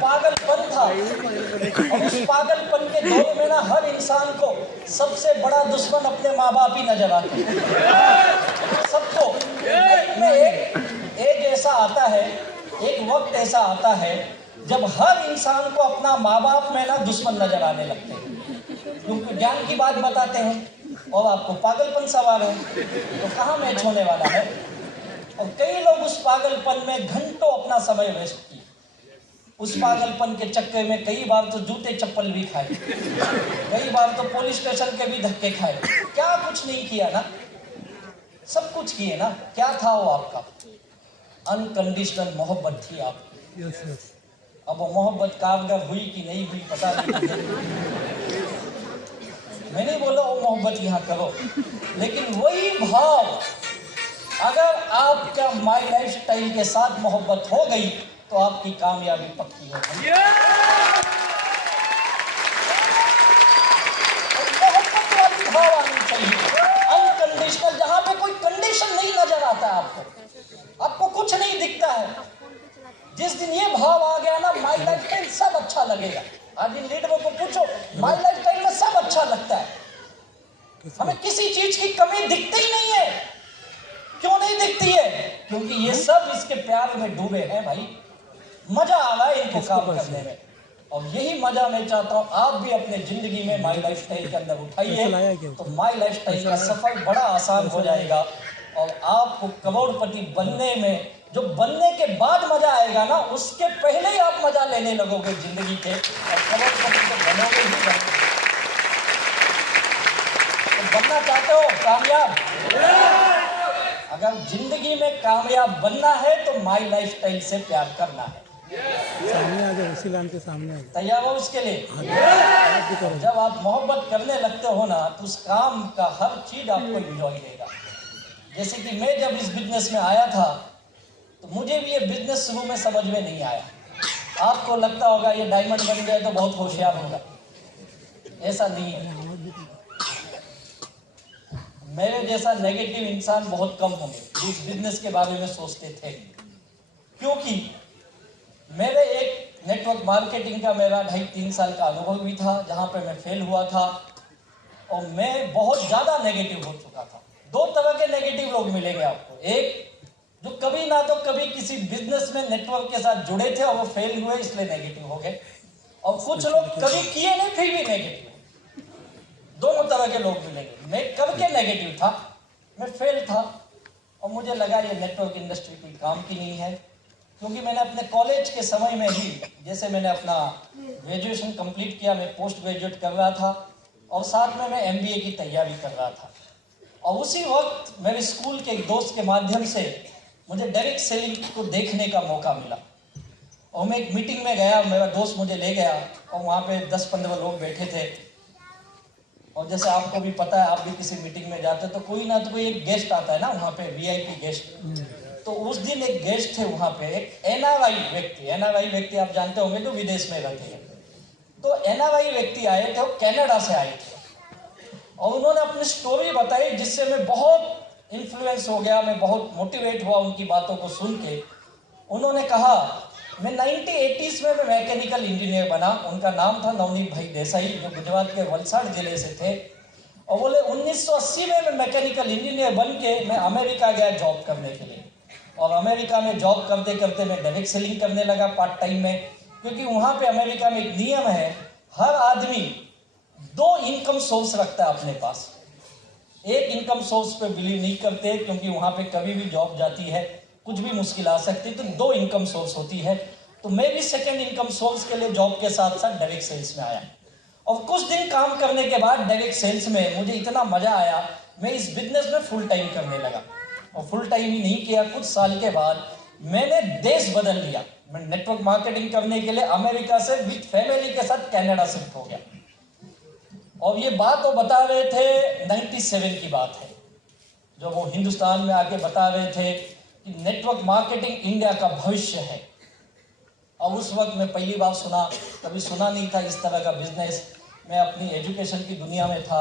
पागलपन था। और उस पागलपन के दौर में ना हर इंसान को सबसे बड़ा दुश्मन अपने माँ बाप ही नजर आते हैं सबको। में एक ऐसा आता है, एक वक्त ऐसा आता है जब हर इंसान को अपना माँ बाप में ना दुश्मन नजर आने लगते हैं, क्योंकि ज्ञान की बात बताते हैं और आपको पागलपन सवार है, तो कहाँ मैच होने वाला है। और कई लोग उस पागलपन में घंटों अपना समय वेस्ट किए। उस पागलपन के चक्कर में कई बार तो जूते चप्पल भी खाए, कई बार तो पुलिस स्टेशन के भी धक्के खाए। क्या कुछ नहीं किया ना, सब कुछ किए ना। क्या था वो आपका? अनकंडीशनल मोहब्बत थी आपकी। Yes yes. अब वो मोहब्बत कारगर हुई कि नहीं हुई पता नहीं। मैं नहीं बोला वो मोहब्बत यहाँ करो, लेकिन वही भाव अगर आपका माई लाइफ स्टाइल के साथ मोहब्बत हो गई तो आपकी कामयाबी पक्की है। मोहब्बत वाली भाव आनी चाहिए, अनकंडीशनल, जहां पे कोई कंडीशन नहीं नजर आता आपको कुछ नहीं दिखता है। जिस दिन ये भाव आ गया ना, माई लाइफ स्टाइल सब अच्छा लगेगा। आज इन लीडरों को पूछो, माई लाइफ स्टाइल में सब अच्छा लगता है, हमें किसी चीज की कमी दिखती ही नहीं है। क्यों नहीं दिखती है? क्योंकि ये सब इसके प्यार में डूबे हैं भाई। मजा आ रहा है इनको काम करने में, और यही मजा मैं चाहता हूँ आप भी अपने जिंदगी में माई लाइफ स्टाइल के अंदर उठाइए, तो माई लाइफ स्टाइल का सफर बड़ा आसान हो जाएगा। और आपको करोड़पति बनने में, जो बनने के बाद मजा आएगा ना, उसके पहले ही आप मजा लेने लगोगे जिंदगी के, और करोड़पति तो बनोगे ही बनोगे। तो बनना चाहते हो कामयाब? अगर जिंदगी में कामयाब बनना है तो माई लाइफ स्टाइल से प्यार करना है। सामने आ जाओ, उसी लाइन के सामने आ जाओ। तैयार हो इसके लिए? जब आप मोहब्बत करने लगते हो ना, तो उस काम का हर चीज आपको एंजॉय देगा। जैसे कि मैं जब इस बिजनेस में आया था, तो मुझे भी ये बिजनेस शुरू में समझ में नहीं आया। आपको लगता होगा ये डायमंड बन गया तो बहुत होशियार होगा, ऐसा नहीं है। मेरे जैसा नेगेटिव इंसान बहुत कम होंगे जो इस बिजनेस के बारे में सोचते थे, क्योंकि मेरे एक नेटवर्क मार्केटिंग का मेरा 2.5-3 साल का अनुभव भी था, जहां पे मैं फेल हुआ था और मैं बहुत ज़्यादा नेगेटिव हो चुका था। दो तरह के नेगेटिव लोग मिलेंगे आपको, एक जो कभी ना तो कभी किसी बिजनेस में नेटवर्क के साथ जुड़े थे और वो फेल हुए इसलिए नेगेटिव हो गए, और कुछ लोग कभी किए नहीं फिर भी नेगेटिव। दोनों तरह के लोग मिलेंगे। मैं करके नेगेटिव था, मैं फेल था, और मुझे लगा ये नेटवर्क इंडस्ट्री कोई काम की नहीं है, क्योंकि मैंने अपने कॉलेज के समय में ही, जैसे मैंने अपना ग्रेजुएशन कंप्लीट किया, मैं पोस्ट ग्रेजुएट कर रहा था और साथ में मैं MBA की तैयारी कर रहा था। और उसी वक्त मेरे स्कूल के एक दोस्त के माध्यम से मुझे डायरेक्ट सेलिंग को देखने का मौका मिला, और मैं एक मीटिंग में गया, मेरा दोस्त मुझे ले गया और वहाँ पे 10-15 लोग बैठे थे। और जैसे आपको भी पता है, आप भी किसी मीटिंग में जाते तो कोई ना तो कोई एक गेस्ट आता है ना वहाँ पे, VIP गेस्ट। तो उस दिन एक गेस्ट थे वहाँ पे, एक NRI व्यक्ति आप जानते होंगे जो विदेश में रहते हैं। तो NRI व्यक्ति आए थे, वो कनाडा से आए थे, और उन्होंने अपनी स्टोरी बताई जिससे मैं बहुत इन्फ्लुएंस हो गया, मैं बहुत मोटिवेट हुआ उनकी बातों को सुन के। उन्होंने कहा, मैं 1980s में मैं मैकेनिकल इंजीनियर बना। उनका नाम था नवनीत भाई देसाई, जो गुजरात के वलसाड जिले से थे। और बोले 1980 में मैं मैकेनिकल इंजीनियर बन के मैं अमेरिका गया जॉब करने के लिए। और अमेरिका में जॉब करते करते मैं डायरेक्ट सेलिंग करने लगा पार्ट टाइम में, क्योंकि वहाँ पे अमेरिका में एक नियम है, हर आदमी 2 इनकम सोर्स रखता है अपने पास। एक इनकम सोर्स पे बिलीव नहीं करते, क्योंकि वहाँ पे कभी भी जॉब जाती है, कुछ भी मुश्किल आ सकती है, तो 2 इनकम सोर्स होती है। तो मैं भी सेकेंड इनकम सोर्स के लिए जॉब के साथ साथ डायरेक्ट सेल्स में आया। और कुछ दिन काम करने के बाद डायरेक्ट सेल्स में मुझे इतना मजा आया, मैं इस बिजनेस में फुल टाइम करने लगा। और फुल टाइम ही नहीं किया, कुछ साल के बाद मैंने देश बदल दिया। मैं नेटवर्क मार्केटिंग करने के लिए अमेरिका से विद फैमिली के साथ कनाडा शिफ्ट हो गया। और ये बात वो बता रहे थे 97 की बात है, जो वो हिंदुस्तान में आके बता रहे थे कि नेटवर्क मार्केटिंग इंडिया का भविष्य है। और उस वक्त मैं पहली बार सुना, कभी सुना नहीं था इस तरह का बिजनेस। मैं अपनी एजुकेशन की दुनिया में था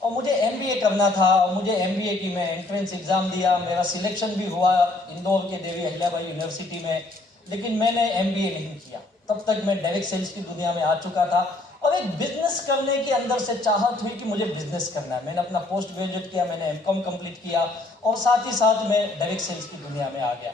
और मुझे एमबीए करना था। और मुझे एमबीए की मैं एंट्रेंस एग्ज़ाम दिया, मेरा सिलेक्शन भी हुआ इंदौर के देवी अहिल्याबाई यूनिवर्सिटी में, लेकिन मैंने एमबीए नहीं किया। तब तक मैं डायरेक्ट सेल्स की दुनिया में आ चुका था और एक बिजनेस करने के अंदर से चाहत हुई कि मुझे बिजनेस करना है। मैंने अपना पोस्ट ग्रेजुएट किया, मैंने एमकॉम कंप्लीट किया और साथ ही साथ मैं डायरेक्ट सेल्स की दुनिया में आ गया।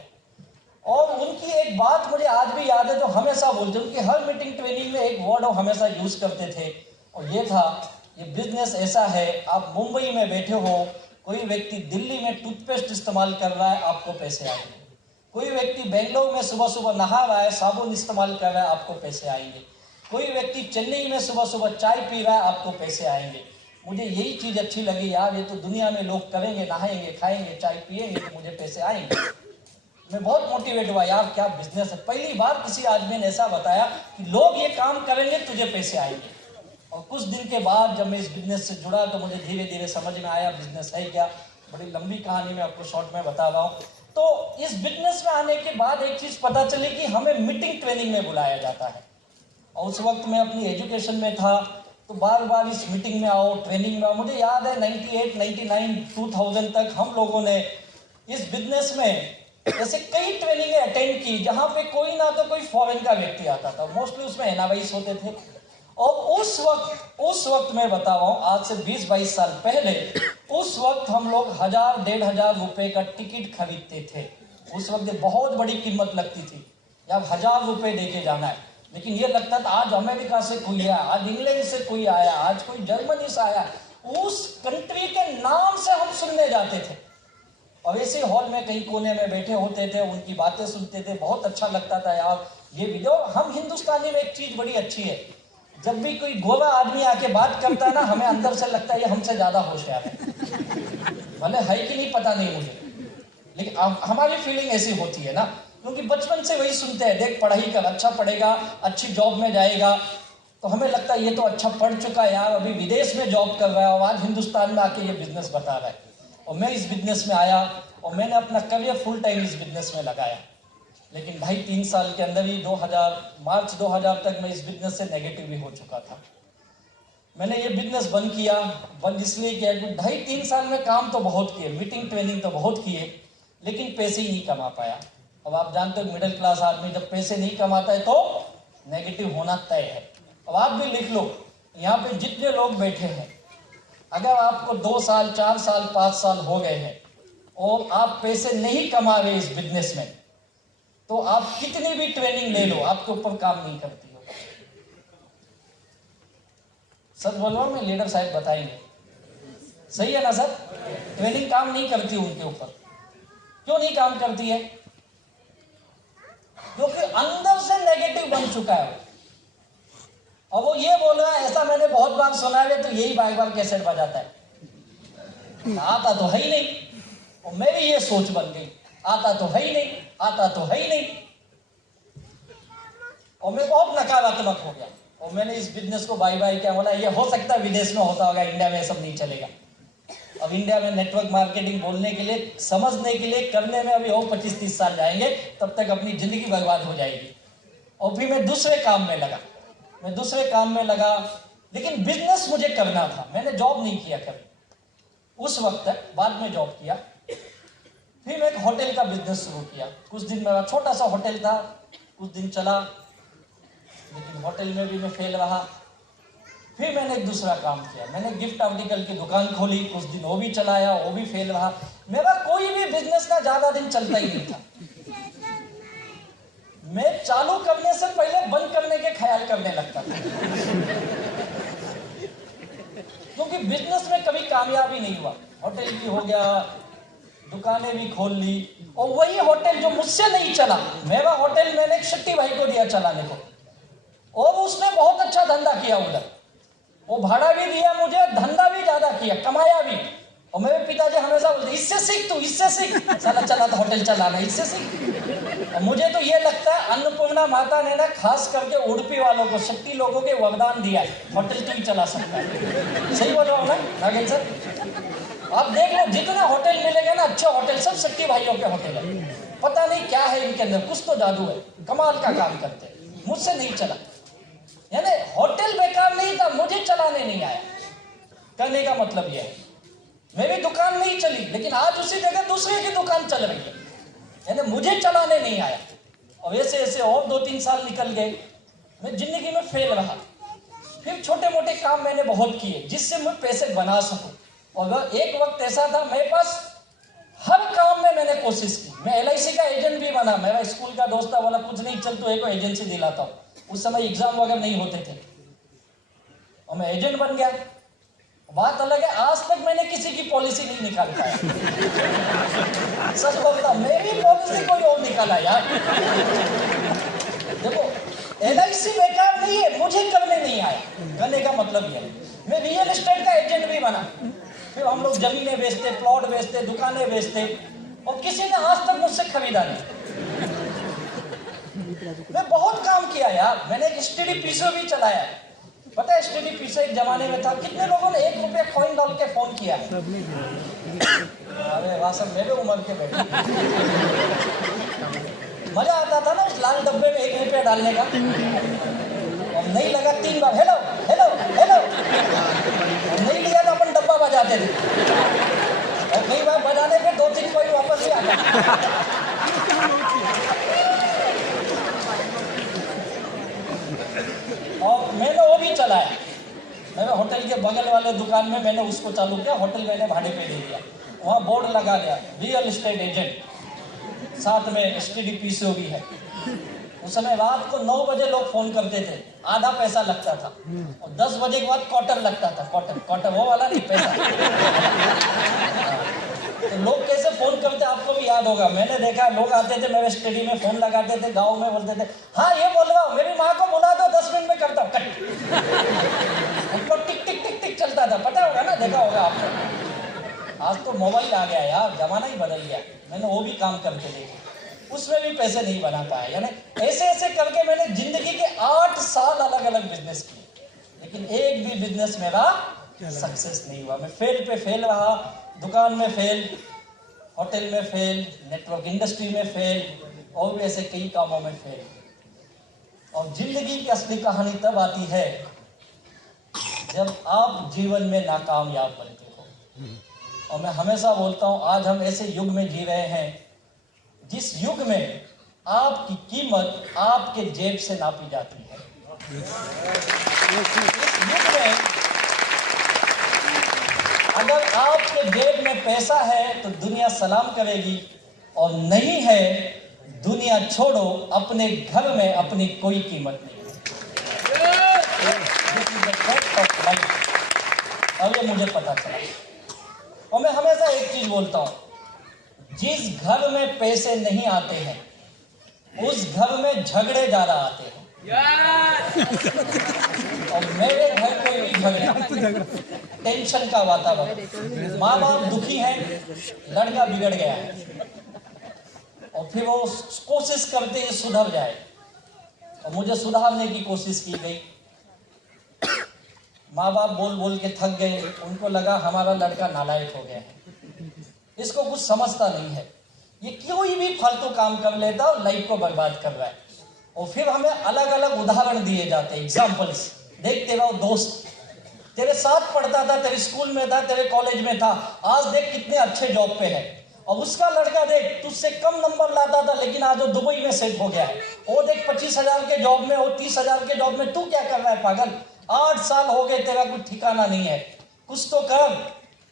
और उनकी एक बात मुझे आज भी याद है, जो हमेशा बोलते, उनकी हर मीटिंग ट्रेनिंग में एक वर्ड वो हमेशा यूज करते थे, और ये था, ये बिजनेस ऐसा है, आप मुंबई में बैठे हो, कोई व्यक्ति दिल्ली में टूथपेस्ट इस्तेमाल कर रहा है, आपको पैसे आएंगे। कोई व्यक्ति बेंगलोर में सुबह सुबह नहा रहा है, साबुन इस्तेमाल कर रहा है, आपको पैसे आएंगे। कोई व्यक्ति चेन्नई में सुबह सुबह चाय पी रहा है, आपको पैसे आएंगे। मुझे यही चीज़ अच्छी लगी, यार ये तो दुनिया में लोग करेंगे, नहाएंगे, खाएंगे, चाय पिएंगे, तो मुझे पैसे आएंगे। मैं बहुत मोटिवेट हुआ, यार क्या बिजनेस है। पहली बार किसी आदमी ने ऐसा बताया कि लोग ये काम करेंगे, तुझे पैसे आएंगे। और कुछ दिन के बाद जब मैं इस बिजनेस से जुड़ा तो मुझे धीरे धीरे समझ में आया बिजनेस है क्या। बड़ी लंबी कहानी मैं आपको शॉर्ट में बता रहा हूँ। तो इस बिजनेस में आने के बाद एक चीज़ पता चली कि हमें मीटिंग ट्रेनिंग में बुलाया जाता है। और उस वक्त मैं अपनी एजुकेशन में था, तो बार बार इस मीटिंग में आओ, ट्रेनिंग में आओ। मुझे याद है 98, 99, 2000 तक हम लोगों ने इस बिजनेस में ऐसे कई ट्रेनिंगें अटेंड की, जहाँ पे कोई ना तो कोई फॉरेन का व्यक्ति आता था, मोस्टली उसमें एनआरआईस होते थे। और उस वक्त मैं बता रहा हूँ, आज से 20-22 साल पहले, उस वक्त हम लोग 1000-1500 रुपए का टिकट खरीदते थे। उस वक्त बहुत बड़ी कीमत लगती थी, जब 1000 रुपए देके जाना है। लेकिन ये लगता था आज अमेरिका से कोई आया, आज इंग्लैंड से कोई आया, आज कोई जर्मनी से आया, उस कंट्री के नाम से हम सुनने जाते थे। और ऐसे हॉल में कहीं कोने में बैठे होते थे, उनकी बातें सुनते थे, बहुत अच्छा लगता था यार ये वीडियो। हम हिंदुस्तानी में एक चीज़ बड़ी अच्छी है, जब भी कोई गोरा आदमी आके बात करता है ना, हमें अंदर से लगता है ये हमसे ज़्यादा होशियार है। भले है कि नहीं पता नहीं मुझे, लेकिन हमारी फीलिंग ऐसी होती है ना, क्योंकि बचपन से वही सुनते हैं, देख पढ़ाई कर, अच्छा पढ़ेगा, अच्छी जॉब में जाएगा, तो हमें लगता है ये तो अच्छा पढ़ चुका है यार, अभी विदेश में जॉब कर रहा है और आज हिंदुस्तान में आके ये बिजनेस बता रहा है। और मैं इस बिजनेस में आया और मैंने अपना करियर फुल टाइम इस बिजनेस में लगाया। लेकिन 2.5-3 साल के अंदर ही मार्च 2000 तक मैं इस बिजनेस से नेगेटिव भी हो चुका था। मैंने ये बिजनेस बंद किया। बंद इसलिए किया कि 2.5-3 साल में काम तो बहुत किए, मीटिंग ट्रेनिंग तो बहुत किए, लेकिन पैसे ही नहीं कमा पाया। अब आप जानते हो मिडिल क्लास आदमी जब पैसे नहीं कमाता है तो नेगेटिव होना तय है। अब आप भी लिख लो, यहाँ पे जितने लोग बैठे हैं, अगर आपको 2 साल, 4 साल, 5 साल हो गए हैं और आप पैसे नहीं कमा रहे इस बिजनेस में, तो आप कितनी भी ट्रेनिंग ले लो, आपके ऊपर काम नहीं करती हो। सच बोल रहा हूं मैं, लीडर साहब बताएंगे, सही है ना सर? ट्रेनिंग काम नहीं करती उनके ऊपर। क्यों नहीं काम करती है? क्योंकि अंदर से नेगेटिव बन चुका है। और वो ये बोल रहा है, ऐसा मैंने बहुत बार सुना है, तो यही बार बार कैसेट बजाता है, आता तो है ही नहीं। और मेरी ये सोच बन गई, आता तो है ही नहीं, आता तो है ही नहीं। और मैं बहुत नकारात्मक हो गया और मैंने इस बिजनेस को बाय बाय किया। बोला ये हो सकता है विदेश में होता होगा, इंडिया में सब नहीं चलेगा। अब इंडिया में नेटवर्क मार्केटिंग बोलने के लिए, समझने के लिए, करने में अभी और 25-30 साल जाएंगे, तब तक अपनी जिंदगी बर्बाद हो जाएगी। और फिर मैं दूसरे काम में लगा, लेकिन बिजनेस मुझे करना था। मैंने जॉब नहीं किया कभी। उस वक्त तक, बाद में जॉब किया। फिर मैं एक होटल का बिजनेस शुरू किया। कुछ दिन मेरा छोटा सा होटल था, कुछ दिन चला, लेकिन होटल में भी मैं फेल रहा। फिर मैंने एक दूसरा काम किया, मैंने गिफ्ट आर्टिकल की दुकान खोली, कुछ दिन वो भी चलाया, वो भी फेल रहा। मेरा कोई भी बिजनेस ना ज्यादा दिन चलता ही नहीं था। मैं चालू करने से पहले बंद करने के ख्याल करने लगता था, क्योंकि बिजनेस में कभी कामयाबी नहीं हुआ। होटल भी हो गया, दुकानें भी खोल ली, और वही होटल जो मुझसे नहीं चला, मेरा होटल मैंने एक शक्ति भाई को दिया चलाने को, और उसने बहुत अच्छा धंधा किया उधर। वो भाड़ा भी दिया मुझे, धंधा भी ज्यादा किया, कमाया भी। और मेरे पिताजी हमेशा बोलते, इससे सीख, तू इससे सीख, साला चला तो होटल चलाना, इससे सीख। और मुझे तो ये लगता है अन्नपूर्णा माता ने ना खास करके उड़पी वालों को, शक्ति लोगों के वरदान दिया है, होटल तू ही चला सकता है। सही बोल रहा हूँ ना नागेंद्र सर? आप देख लो, जितने होटल मिलेंगे ना अच्छे होटल, सब शक्ति भाइयों के होटल है। पता नहीं क्या है इनके अंदर, कुछ तो जादू है, कमाल का काम करते हैं। मुझसे नहीं चला, यानी होटल बेकार नहीं था, मुझे चलाने नहीं आया। कहने का मतलब यह है, मेरी दुकान नहीं चली, लेकिन आज उसी जगह दूसरे की दुकान चल रही है, यानी मुझे चलाने नहीं आया। और ऐसे ऐसे और 2-3 साल निकल गए, मैं जिंदगी में फेल रहा। फिर छोटे मोटे काम मैंने बहुत किए जिससे मैं पैसे बना सकूं। और एक वक्त ऐसा था, मेरे पास हर काम में मैंने कोशिश की। मैं LIC का एजेंट भी बना। मेरा स्कूल का दोस्त था, बोला कुछ नहीं, चल तो एक एजेंसी दिलाता हूँ। उस समय एग्जाम वगैरह नहीं होते थे, और मैं एजेंट बन गया। बात अलग है, आज तक मैंने किसी की पॉलिसी नहीं निकाल पाया। सच बोलता, मेरी पॉलिसी कोई और निकाला यार। देखो, LIC बेकार नहीं है, मुझे करने नहीं आया। करने का मतलब यह है, मैं रियल एस्टेट का एजेंट भी बना। फिर हम लोग जमीनें बेचते, प्लॉट बेचते, दुकानें बेचते, और किसी ने आज तक मुझसे खरीदा नहीं। मैं बहुत काम किया यार। मैंने एक STD पीसो भी चलाया। पता है STD पीसो एक जमाने में था, कितने लोगों ने 1 रुपया कॉइन डाल के फोन किया है। अरे वाह, सब मेरे उम्र के बैठे। मजा आता था ना उस लाल डब्बे में 1 रुपया डालने का। और नहीं लगा 3 बार हेलो हेलो हेलो, और नहीं लिया तो अपन डब्बा बजाते थे, और कई बार बजाने पे 2-3 कॉइन वापस ही आता। और मैंने वो भी चलाया। मेरे होटल के बगल वाले दुकान में मैंने उसको चालू किया, होटल मैंने भाड़े पे दे दिया। वहाँ बोर्ड लगा दिया, रियल एस्टेट एजेंट, साथ में STD पीसो भी है। उस समय रात को 9 बजे लोग फोन करते थे, आधा पैसा लगता था, और 10 बजे के बाद क्वार्टर लगता था। क्वार्टर वो वाला नहीं, पैसा। तो लोग कैसे फोन करते आपको भी याद होगा। मैंने देखा लोग आते थे मेरे STD में, फोन लगाते थे, गाँव में बोलते थे, हाँ ये बोल रहा हूँ, मेरी माँ को बुला दो, 10 मिनट में करता हूँ, कट। उनको टिक टिक टिक टिक चलता था, पता होगा ना, देखा होगा आपने। आज तो मोबाइल आ गया यार, जमाना ही बदल गया। मैंने वो भी काम करके देखे, उसमें भी पैसे नहीं बना पाया। यानी ऐसे ऐसे करके मैंने जिंदगी के 8 साल अलग अलग बिजनेस किए, लेकिन एक भी बिजनेस मेरा सक्सेस नहीं हुआ। मैं फेल पे फेल रहा, दुकान में फेल, होटल में फेल, नेटवर्क इंडस्ट्री में फेल, और भी ऐसे कई कामों में फेल। और जिंदगी की असली कहानी तब आती है जब आप जीवन में नाकामयाब बनते हो। और मैं हमेशा बोलता हूँ, आज हम ऐसे युग में जी रहे हैं जिस युग में आपकी कीमत आपके जेब से नापी जाती है। इस युग में अगर आपके जेब में पैसा है तो दुनिया सलाम करेगी, और नहीं है, दुनिया छोड़ो, अपने घर में अपनी कोई कीमत नहीं है। और ये मुझे पता चला। और मैं हमेशा एक चीज बोलता हूं, जिस घर में पैसे नहीं आते हैं उस घर में झगड़े ज्यादा आते हैं। और मेरे घर कोई भी झगड़े, टेंशन का वातावरण, माँ बाप दुखी हैं, लड़का बिगड़ गया है, और फिर वो कोशिश करते हैं सुधर जाए, और मुझे सुधारने की कोशिश की गई। माँ बाप बोल बोल के थक गए, उनको लगा हमारा लड़का नालायक हो गया है, इसको कुछ समझता नहीं है, ये कोई भी फालतू काम कर लेता और लाइफ को बर्बाद कर रहा है। और फिर हमें अलग अलग उदाहरण दिए जाते हैं, एग्जाम्पल्स देखते रहो। दोस्त तेरे साथ पढ़ता था, तेरे स्कूल में था, तेरे कॉलेज में था, आज देख कितने अच्छे जॉब पे है। और उसका लड़का देख तुझसे कम नंबर लाता था लेकिन आज वो दुबई में सेट हो गया है। वो देख 25,000 के जॉब में, वो 30,000 के जॉब में, तू क्या कर रहा है पागल? 8 साल हो गए, तेरा कुछ ठिकाना नहीं है, कुछ तो कर।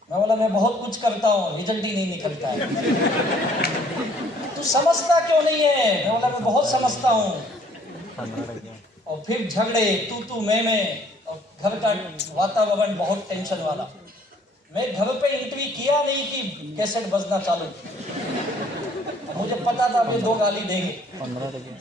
मैं बोला मैं बहुत कुछ करता हूँ, रिजल्ट ही नहीं निकलता है। तू समझता क्यों नहीं है? मैं बोला मैं बहुत समझता हूँ। और फिर झगड़े, तू मैं, और घर का वातावरण बहुत टेंशन वाला। मैं घर पे एंट्री किया नहीं कि कैसेट बजना चालू, मुझे पता था वे 2 गाली देंगे,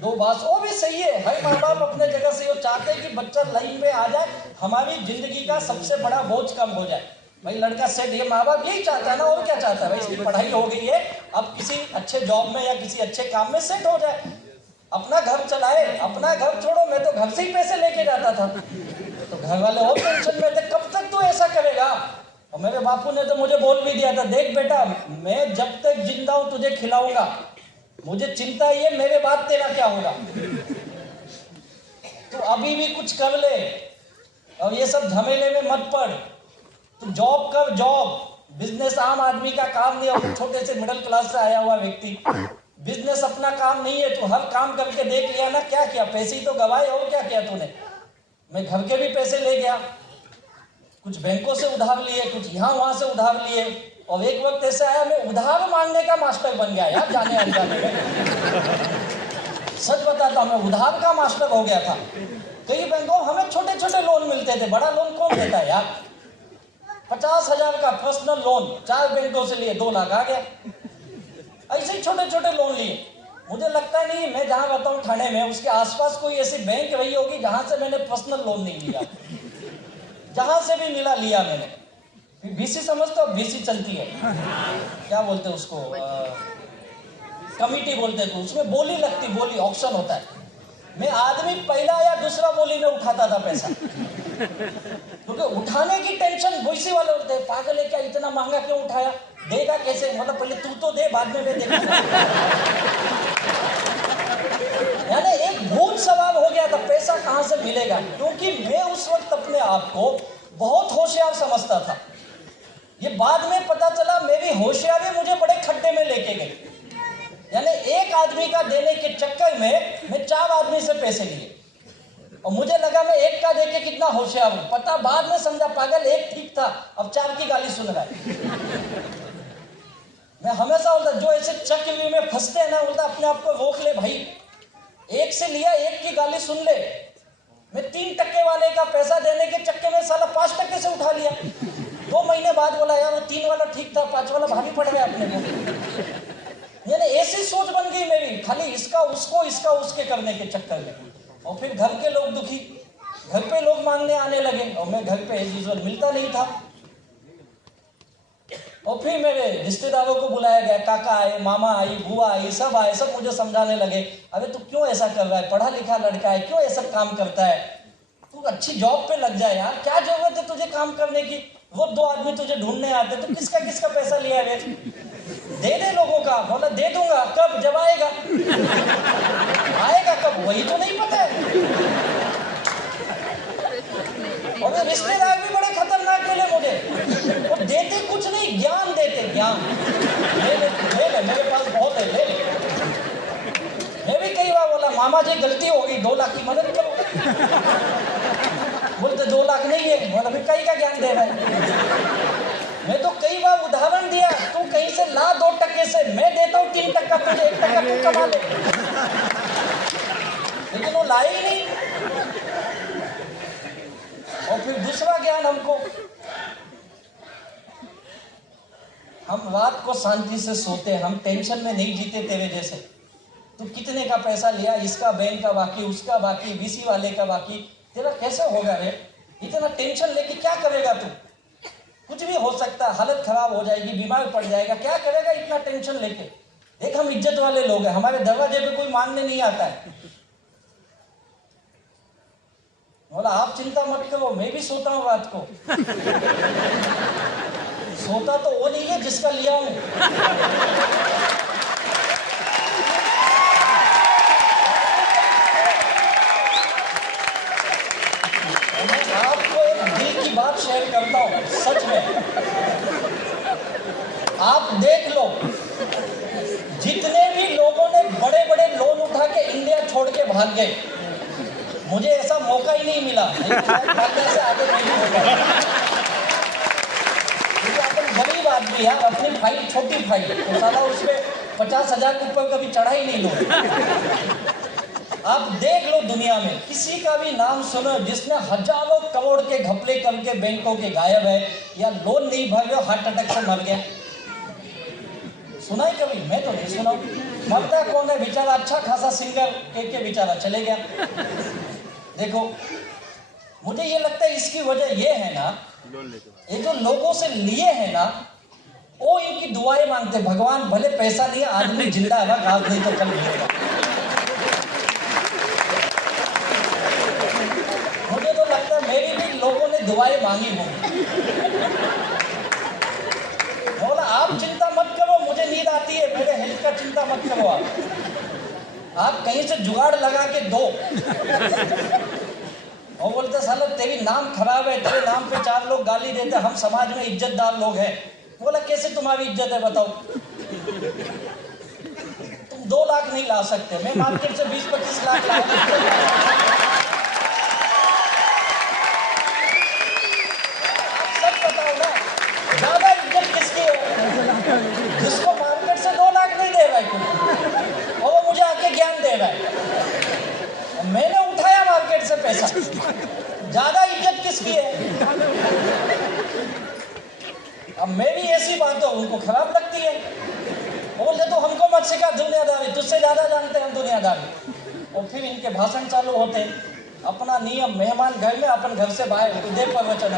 2 बात। वो भी सही है, हर माँ बाप अपने जगह से वो चाहते हैं कि बच्चा लाइन में आ जाए, हमारी जिंदगी का सबसे बड़ा बोझ कम हो जाए। भाई लड़का सेट, ये माँ बाप यही चाहता है ना, और क्या चाहता है भाई? इसकी पढ़ाई हो गई है, अब किसी अच्छे जॉब में या किसी अच्छे काम में सेट हो जाए, अपना घर चलाए। अपना घर छोड़ो, मैं तो घर से ही पैसे लेके जाता था, तो घर वाले और टेंशन में थे, कब तक तू ऐसा करेगा? और मेरे बापू ने तो मुझे बोल भी दिया था, देख बेटा मैं जब तक जिंदा हूं तुझे खिलाऊंगा, मुझे चिंता ये मेरे बाद तेरा क्या होगा। तू अभी भी कुछ कर ले और ये सब झमेले में मत पड़। तू जॉब कर, जॉब। बिजनेस आम आदमी का काम नहीं है, छोटे से मिडिल क्लास से आया हुआ व्यक्ति, बिजनेस अपना काम नहीं है। तू हर काम करके देख लिया ना, क्या किया? पैसे ही तो गवाए, और क्या किया तूने? मैं घर के भी पैसे ले गया, कुछ बैंकों से उधार लिए, कुछ यहाँ वहां से उधार लिए, और एक वक्त ऐसा आया मैं उधार मांगने का मास्टर बन गया यार, जाने अनजाने में। सच बताता हूं, मैं उधार का मास्टर हो गया था। कई बैंकों हमें छोटे छोटे लोन मिलते थे, बड़ा लोन कौन देता है यार? 50,000 का पर्सनल लोन 4 बैंकों से लिए, 2 लाख आ गया। ऐसे ही छोटे छोटे लोन लिए। मुझे लगता नहीं मैं जहां रहता हूँ ठाणे में, उसके आसपास कोई ऐसी बैंक रही होगी जहां से मैंने पर्सनल लोन नहीं लिया। जहां से भी मिला लिया मैंने। बीसी समझते हो? बीसी चलती है, क्या बोलते हैं उसको, कमिटी बोलते थे। उसमें बोली लगती, बोली ऑक्शन होता है। मैं आदमी पहला या दूसरा बोली में उठाता था पैसा, क्योंकि उठाने की टेंशन बीसी वाले होते हैं। पागल है क्या, इतना महंगा क्यों उठाया, देगा कैसे? मतलब पहले तू तो दे, बाद में मैं देखूंगा। यानी एक भूत सवाल हो गया था, पैसा कहां से मिलेगा? क्योंकि मैं उस वक्त अपने आप को बहुत होशियार समझता था। ये बाद में पता चला मेरी होशियारी मुझे बड़े खड्डे में लेके गई। यानी एक आदमी का देने के चक्कर में मैं 4 आदमी से पैसे लिए, और मुझे लगा मैं एक का देके कितना होशियार हूं। पता बाद में समझा पागल, एक ठीक था, अब 4 की गाली सुन रहा है। मैं हमेशा बोलता, जो ऐसे चक्रव्यूह में फंसते हैं ना, बोलता अपने आप को रोक ले भाई। एक से लिया, एक की गाली सुन ले। मैं 3% वाले का पैसा देने के चक्कर में साला 5% से उठा लिया। 2 महीने बाद बोला यार वो 3 वाला ठीक था, 5 वाला भारी पड़ गया अपने को। यानी ऐसी सोच बन गई मेरी, खाली इसका उसको, इसका उसके करने के चक्कर में। और फिर घर के लोग दुखी, घर पे लोग मांगने आने लगे, और मैं घर पे एज यूजुअल मिलता नहीं था। और फिर मेरे रिश्तेदारों को बुलाया गया, काका आए, मामा आई, बुआ आई, सब आए, सब मुझे समझाने लगे, अरे तू क्यों ऐसा कर रहा है, पढ़ा लिखा लड़का है, क्यों ऐसा काम करता है, तू अच्छी जॉब पे लग जाए यार, क्या जरूरत है तुझे काम करने की? वो 2 आदमी तुझे ढूंढने आते, तो किसका किसका पैसा लिया है? दे दे लोगों का। बोला दे दूंगा, कब? जब आएगा। आएगा कब वही तो नहीं पता है। और रिश्तेदार भी बड़े खतरनाक मिले मुझे, वो देते कुछ नहीं, ज्ञान देते, ज्ञान। ले ले, मेरे पास बहुत है, ले ले। मैं भी कई बार बोला मामा जी गलती हो गई, 2 लाख की मदद करो। बोलते 2 लाख नहीं है। बोला फिर कहीं का ज्ञान दे रहा है? मैं तो कई बार उदाहरण दिया, तू कहीं से ला 2% से, मैं देता हूँ 3%, तुझे 1% तू कमा ले। लेकिन वो लाए ही नहीं। और फिर दूसरा ज्ञान हमको, हम रात को शांति से सोते, हम टेंशन में नहीं जीते तेरे जैसे। तू कितने का पैसा लिया, इसका बैंक का बाकी, उसका बाकी, बीसी वाले का बाकी, तेरा कैसे होगा रे? इतना टेंशन लेके क्या करेगा तू? कुछ भी हो सकता है, हालत खराब हो जाएगी, बीमार पड़ जाएगा, क्या करेगा इतना टेंशन लेके? देख हम इज्जत वाले लोग हैं, हमारे दरवाजे पे कोई मांगने नहीं आता है। बोला आप चिंता मत करो, मैं भी सोता हूँ रात को। सोता तो वो नहीं है जिसका लिया हूं। मैं आपको एक दिल की बात शेयर इंडिया छोड़ के भाग गए। मुझे ऐसा मौका ही नहीं मिला, नहीं तो शायद भागने से आगे नहीं होगा। क्योंकि अपन गरीब आदमी यार, अपनी फाइल छोटी फाइल, तो साला उसमें 50,000 के ऊपर कभी चढ़ा ही नहीं लो। आप देख लो दुनिया में किसी का भी नाम सुनो जिसने हजारों करोड़ के घपले करके बैंकों के गायब है या लोन नहीं भर रहे, हार्ट अटैक से मर गया। सुना ही कभी? मैं तो नहीं सुना। मरता कौन है बेचारा? अच्छा खासा सिंगर के बेचारा चले गया। देखो, मुझे ये लगता है इसकी वजह ये है ना, ये जो लोगों से लिए है ना, वो इनकी दुआएं मांगते, भगवान भले पैसा नहीं, आदमी जिंदा है, आज नहीं तो कल मिलेगा। मुझे तो लगता है मेरी भी लोगों ने दुआएं मांगी होंगी। बोला आप चिंता मत करो, मुझे नींद आती है, मेरे हेल्थ का चिंता मत करो। आप कहीं से जुगाड़ लगा के दो। और बोलते साला तेरी नाम खराब है, तेरे नाम पे 4 लोग गाली देते, हम समाज में इज्जतदार लोग हैं। बोला कैसे तुम्हारी इज्जत है बताओ? तुम 2 लाख नहीं ला सकते, मैं मार्केट से 20-25 लाख ला। सच बताओ ना, ज्यादा इज्जत किसकी है? जिसको मार्केट से 2 लाख नहीं दे रहा है तुम, और वो मुझे आके ज्ञान दे रहा है। मैंने उठाया मार्केट से पैसा, ज्यादा इज्जत किसकी है? अब मेरी ऐसी बात तो उनको खराब लगती है। बोलते तो हमको मत सिखा दुनियादारी, तुझसे ज्यादा जानते हैं हम दुनियादारी। और फिर इनके भाषण चालू होते, अपना नियम, मेहमान घर में, अपन घर से बाहर, तुझे प्रवचन।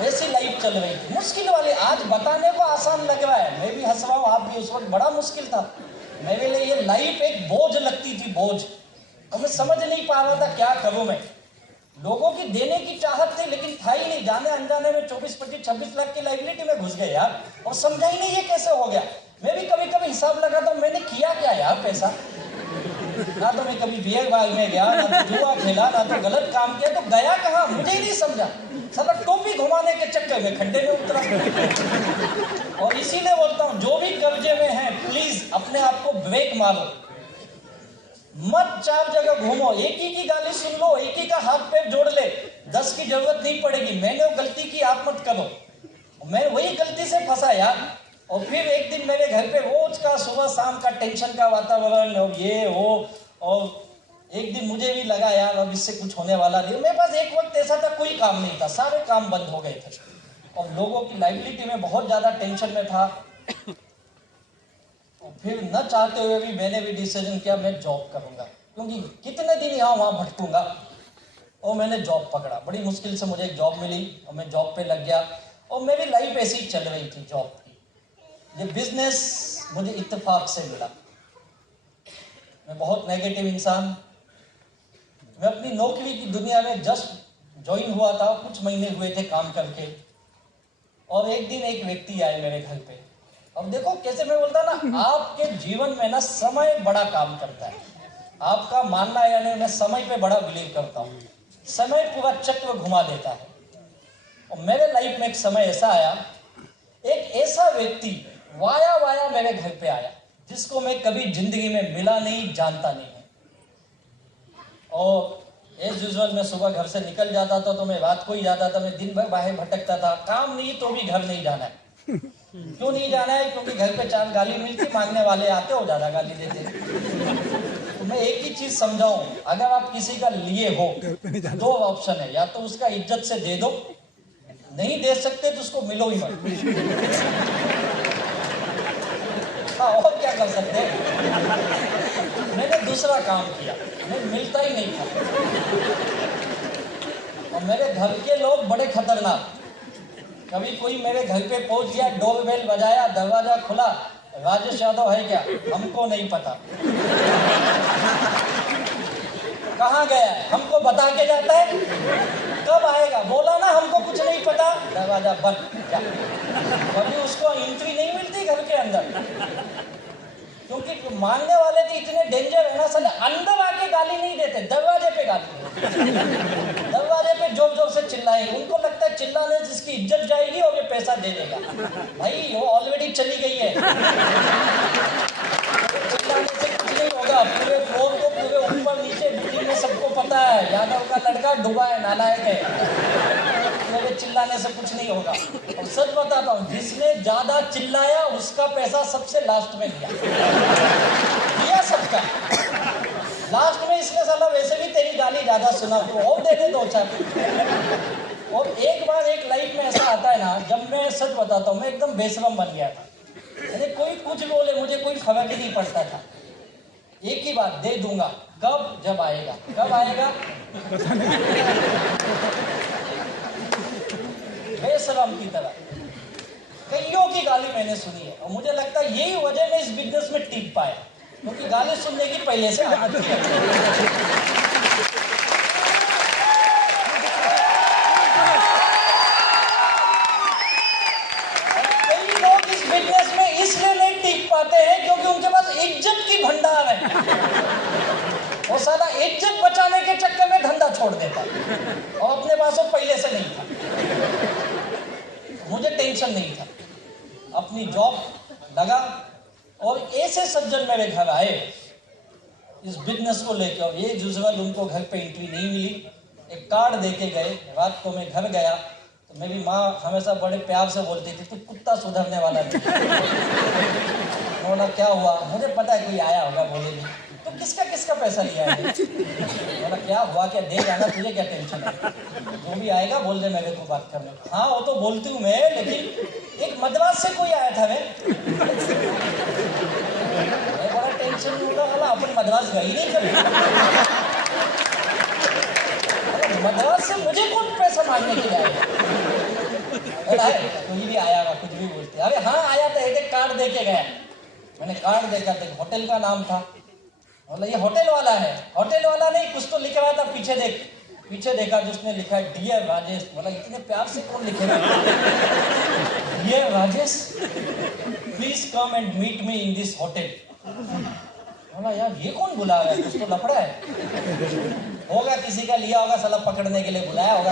ऐसी लाइफ चल रही थी, मुश्किल वाली। आज बताने को आसान लग रहा है, मैं भी हंस रहा हूँ, आप भी। उस वक्त बड़ा मुश्किल था मेरे लिए। ये लाइफ एक बोझ लगती थी, बोझ। और मैं समझ नहीं पा रहा था क्या करूं मैं। लोगों की देने की चाहत थी, लेकिन था ही नहीं। जाने अनजाने में 24-25-26 लाख की लाइबिलिटी में घुस गए यार, और समझा ही नहीं ये कैसे हो गया। मैं भी कभी कभी हिसाब लगाता हूँ, मैंने किया क्या यार पैसा? ना तो मैं कभी बियर बाग में गया, ना तो जुआ खेला, ना तो गलत काम किया, तो गया कहाँ मुझे ही नहीं समझा। साला टोपी घुमाने के चक्कर में खड्डे में उतरा। और इसीलिए बोलता हूँ, जो भी कर्जे में है प्लीज अपने आप को ब्रेक मारो, मत 4 जगह घूमो, एक ही की गाली सुन लो, एक ही का हाथ पैर जोड़ ले, 10 की जरूरत नहीं पड़ेगी। मैंने वो गलती की, आप मत करो। मैं वही गलती से फंसा यार। और फिर एक दिन मेरे घर पे रोज का सुबह शाम का टेंशन का वातावरण, और ये वो। और एक दिन मुझे भी लगा यार अब इससे कुछ होने वाला नहीं। मेरे पास एक वक्त ऐसा था, कोई काम नहीं था, सारे काम बंद हो गए थे, और लोगों की लाइबिलिटी में बहुत ज्यादा टेंशन में था। और फिर न चाहते हुए भी मैंने भी डिसीजन किया, मैं जॉब करूंगा, क्योंकि कितने दिन यहाँ वहाँ भटकूंगा। और मैंने जॉब पकड़ा, बड़ी मुश्किल से मुझे एक जॉब मिली, और मैं जॉब पे लग गया। और मेरी लाइफ ऐसी चल रही थी जॉब की। ये बिजनेस मुझे इत्तेफाक से मिला। मैं बहुत नेगेटिव इंसान, मैं अपनी नौकरी की दुनिया में जस्ट ज्वाइन हुआ था, कुछ महीने हुए थे काम करके। और एक दिन एक व्यक्ति आए मेरे घर पे। अब देखो कैसे मैं बोलता ना, आपके जीवन में ना समय बड़ा काम करता है। आपका मानना है या नहीं, मैं समय पे बड़ा बिलीव करता हूँ। समय पूरा चक्र घुमा देता है। और मेरे लाइफ में एक समय ऐसा आया, एक ऐसा व्यक्ति वाया मेरे घर पे आया, जिसको मैं कभी जिंदगी में मिला नहीं, जानता नहीं है। और एज यूजुअल मैं सुबह घर से निकल जाता था, तो मैं रात को ही जाता था। मैं दिन भर बाहर भटकता था, काम नहीं तो भी घर नहीं जाना है। क्यों नहीं जाना है? क्योंकि घर पे 4 गाली मिलती, मांगने वाले आते हो, ज्यादा गाली देते। तो मैं एक ही चीज समझाऊं, अगर आप किसी का लिए हो, 2 ऑप्शन है, या तो उसका इज्जत से दे दो, नहीं दे सकते तो उसको मिलो ही मत। हाँ, और क्या कर सकते हैं? मैंने दूसरा काम किया, मैं मिलता ही नहीं था। और मेरे घर के लोग बड़े खतरनाक। कभी कोई मेरे घर पे पहुंच गया, डोरबेल बजाया, दरवाजा खुला, राजेश यादव है क्या? हमको नहीं पता। कहाँ गया है? हमको बता के जाता है। कब आएगा? बोला ना हमको कुछ नहीं पता, दरवाजा बंद। कभी उसको एंट्री नहीं मिलती घर के अंदर, क्योंकि मांगने वाले तो इतने डेंजर है ना, साले अंदर आके गाली नहीं देते, दरवाजे पे गाली। दरवाजे पे जोर जोर से चिल्लाएंगे, उनको लगता है चिल्लाने से इसकी इज्जत जाएगी और ये पैसा दे देगा। भाई वो ऑलरेडी चली गई है, चिल्लाने से कुछ होता है, यादव का लड़का डूबा है, नालायक है, मेरे चिल्लाने से कुछ नहीं होगा। और सच बताता हूँ, जिसने ज्यादा चिल्लाया उसका पैसा सबसे लास्ट में दिया सबका। लास्ट में इसने साला वैसे भी तेरी गाली ज्यादा सुना, तो और दे दे 2-4। और एक बार एक लाइफ में ऐसा आता है ना, जब मैं सच बताता हूँ मैं एकदम बेशरम बन गया था। अरे कोई कुछ बोले मुझे कोई फर्क ही नहीं पड़ता था, एक ही बात, दे दूंगा। कब? जब आएगा। कब आएगा? बेशरम की तरह कईयों की गाली मैंने सुनी है, और मुझे लगता है यही वजह मैं इस बिजनेस में टिक पाया, क्योंकि गाली सुनने की पहले से आदत है। बिजनेस में इसलिए नहीं टिक पाते हैं क्योंकि उनके पास इज्जत की भंडार है। वो साला इज्जत बचाने के चक्कर में धंधा छोड़ देता है, और अपने पास वो पहले से नहीं था। मुझे टेंशन नहीं था, अपनी जॉब लगा, और ऐसे सज्जन मेरे घर आए इस बिजनेस को लेकर, और ये यूजुअल उनको घर पे एंट्री नहीं मिली, एक कार्ड देके गए। रात को मैं घर गया तो मेरी माँ हमेशा बड़े प्यार से बोलती थी, तू कुत्ता सुधरने वाला नहीं। बोला क्या हुआ? मुझे पता है कोई आया होगा, बोलेगी तो किसका पैसा लिया है? बोला क्या हुआ, क्या दे जाना, तुझे क्या टेंशन है, जो भी आएगा बोल दे मेरे को बात करने। हाँ वो तो बोलती हूँ मैं, लेकिन एक मद्रास से कोई आया था मैं बड़ा टेंशन में होगा, बोला अपन मद्रास गई नहीं कभी, मद्रास से मुझे कौन पैसा मांगने के लिए आएगा? कोई भी आया होगा, कुछ भी बोलते। अरे हाँ आया था, एक कार्ड दे के गया। मैंने कार्ड देखा था, होटल का नाम था। बोला ये होटल वाला है। होटल वाला नहीं, कुछ तो लिखा हुआ था, पीछे देख। पीछे देखा जिसने लिखा है डियर राजेश। बोला इतने प्यार से कौन लिखेगा? Dear Rajesh, please come and meet me in this hotel. बोला यार ये कौन बुला रहा है, कुछ तो लफड़ा है, होगा किसी का लिया होगा, साला पकड़ने के लिए बुलाया होगा।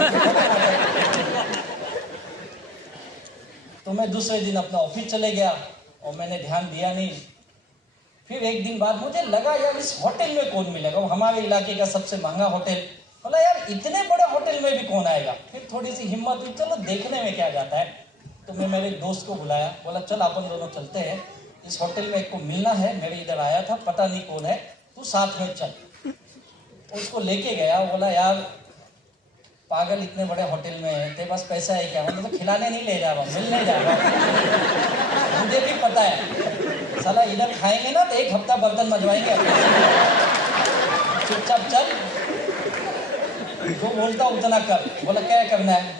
तो मैं दूसरे दिन अपना ऑफिस चले गया, और मैंने ध्यान दिया नहीं। फिर एक दिन बाद मुझे लगा यार इस होटल में कौन मिलेगा, वो हमारे इलाके का सबसे महंगा होटल। बोला यार इतने बड़े होटल में भी कौन आएगा। फिर थोड़ी सी हिम्मत हुई, चलो देखने में क्या जाता है। तो मैं मेरे दोस्त को बुलाया, बोला चल अपन दोनों चलते हैं, इस होटल में एक को मिलना है, मेरे इधर आया था, पता नहीं कौन है, तू साथ में चल। उसको लेके गया। बोला यार पागल, इतने बड़े होटल में है, तेरे पास पैसा है क्या? मतलब तो खिलाने नहीं ले जा रहा, मिलने जा रहा। मुझे भी पता है साला इधर खाएंगे ना तो एक हफ्ता बर्तन मजवाएंगे। चुपचाप चल, जो बोलता उतना कर। बोला क्या करना है?